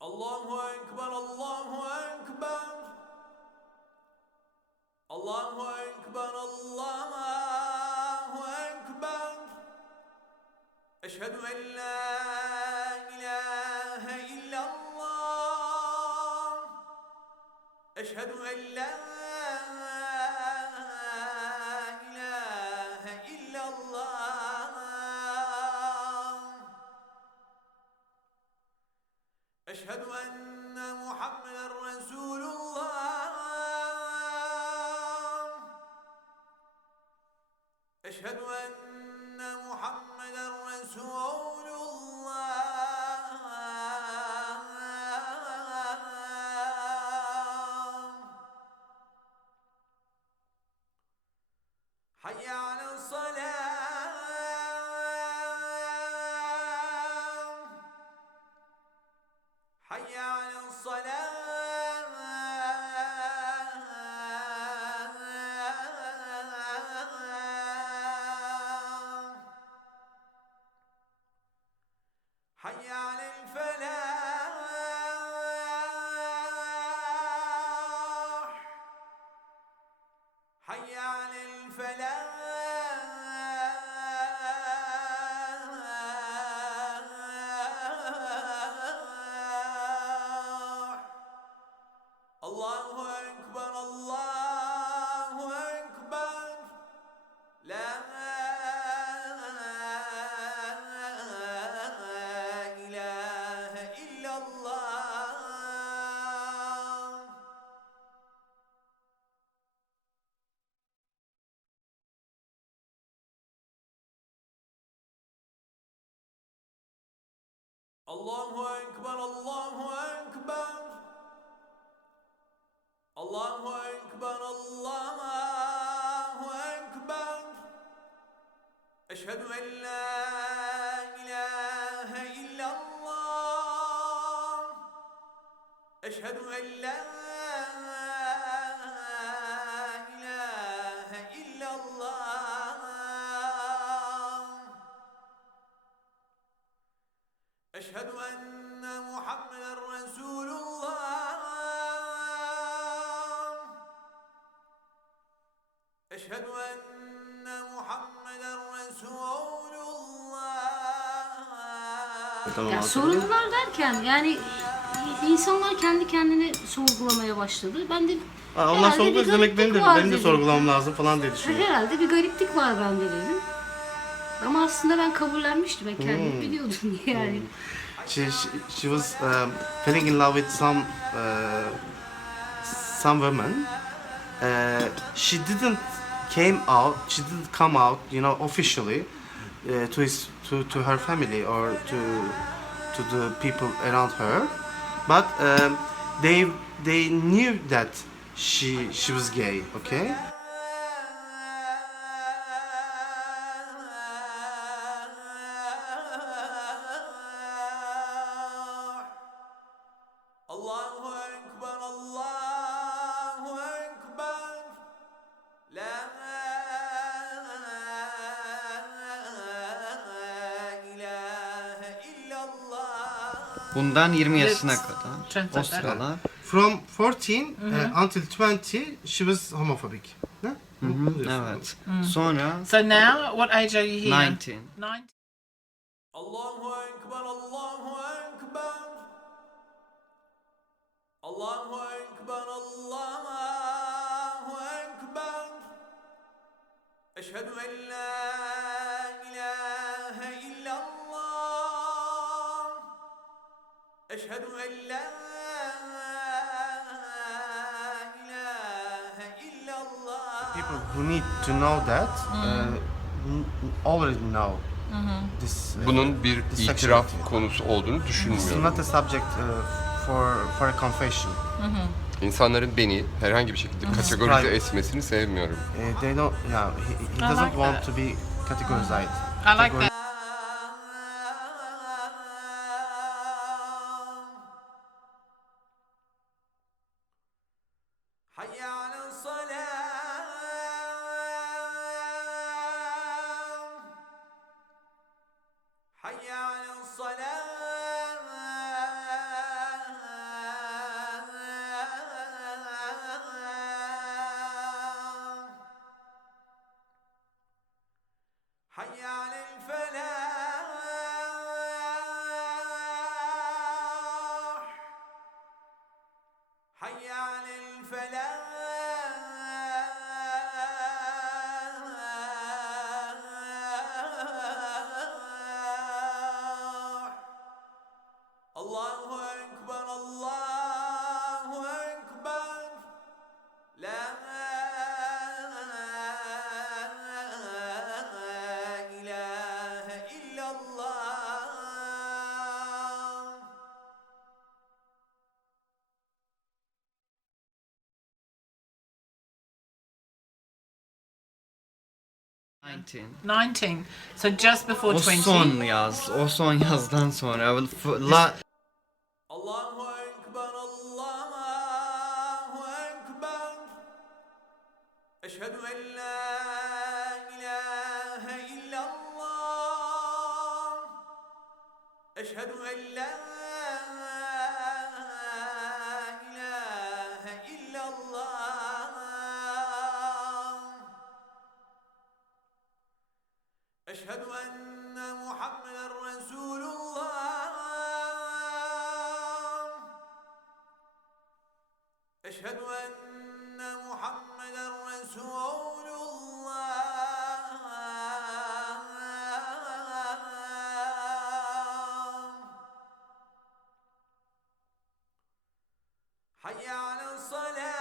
Allahu Akbar, Allahu Akbar. Allahu Akbar, Allahu Akbar. Eşhedü en la ilahe illallah. Eşhedü en la ilahe illallah. Eşhedü enne Muhammeden Resulullah. Eşhedü enne Muhammeden Resulullah. Hayya ale's-salam. Hayya ale's-salam. Hayya alel-felah. Hayya alel-felah. Allahu Ekber, Allahu Ekber. La ilahe illallah. Allahu Ekber, Allahu Ekber. Allahu Ekber, Allahu Ekber. Eşhedü en la ilahe illallah. Eşhedü en la ilahe illallah. Eşhedü enne Muhammeden Resulullah. Eşhedü enne Muhammeden Resulullah. Ya sorunlar derken yani insanlar kendi kendine sorgulamaya başladı. Ben de Onlar herhalde sorguluyor bir demek gariplik benim var de dedim. sorgulamam lazım falan diye düşünüyorum. Herhalde bir gariplik var bende dedim. Ama aslında ben kabullenmiştim. Ben kendimi biliyordum yani. She was falling in love with some women. She didn't come out, officially to her family or to the people around her. But they knew that she was gay. Okay. Allahu Ekber, Allahu Ekber. La ilahe illallah. Bundan 20 yaşına Evet. kadar o Çocuklar. sıralar from 14 until 20 she was homophobic. Ne? Evet. Sonra So now, what age are you here? 19. 19. Allahu Ekber, Allahu Ekber. Allahu Ekber, Allahu Ekber. Eşhedü en la ilahe illallah. Eşhedü en la ilahe illallah. People who need to know that already know this. Bunun bir this itiraf sexuality. konusu olduğunu It's düşünmüyorum. not a subject for a confession. İnsanların beni herhangi bir şekilde kategorize etmesini sevmiyorum. They don't. Yeah, he doesn't like want that. to be categorized. I like that. حي على الصلاة حي على الصلاة حي على الفلاح حي على الفلاح الله أكبر الله أكبر لا إله إلا الله. Nineteen. 19. So just before O 20. son yaz. O son yazdan sonra. Allahu Ekber, Allahu Ekber. Eşhedü en la ilahe illallah. Eşhedü en la ilahe illallah. Eşhedü enne Muhammeden Resulullah. Eşhedü enne Muhammeden Resulullah. Hayya alel salah.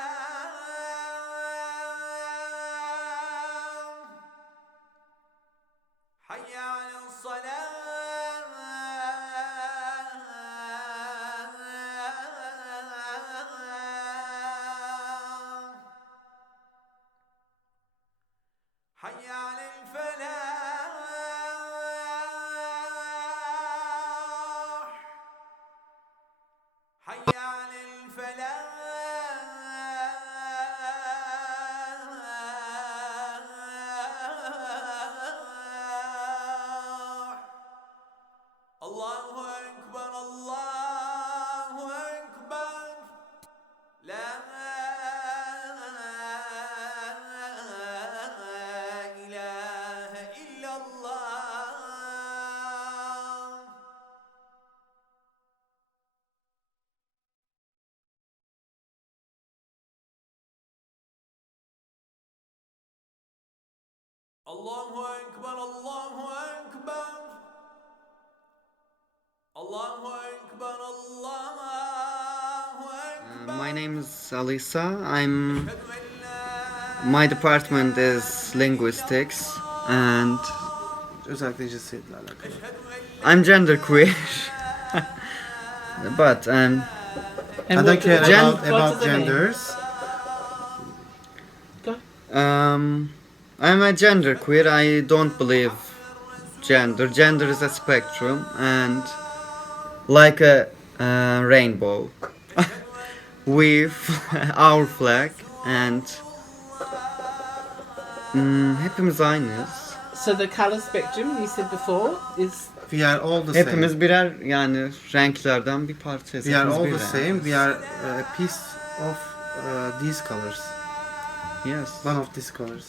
Hayya alel salah. Hayya alel felah. Hayya alel felah. Allahu Ekber, Allahu Ekber. La ilahe illallah. Allahu Ekber, Allahu Ekber. Allahu Ekber, Allahu Ekber. My name is Alisa. My department is linguistics and Özellikle cinsiyetlerle alakalı. I'm genderqueer. But And I don't care what about does it mean? genders. I'm a genderqueer. I don't believe gender. Gender is a spectrum and like a rainbow. We our flag and hepimiz aynıyız. So the color spectrum you said before is We are all the same. Hepimiz birer yani renklerden bir parçayız. We are Hepimiz all bir the renk. same. We are a piece of these colors. Yes. One of these colors.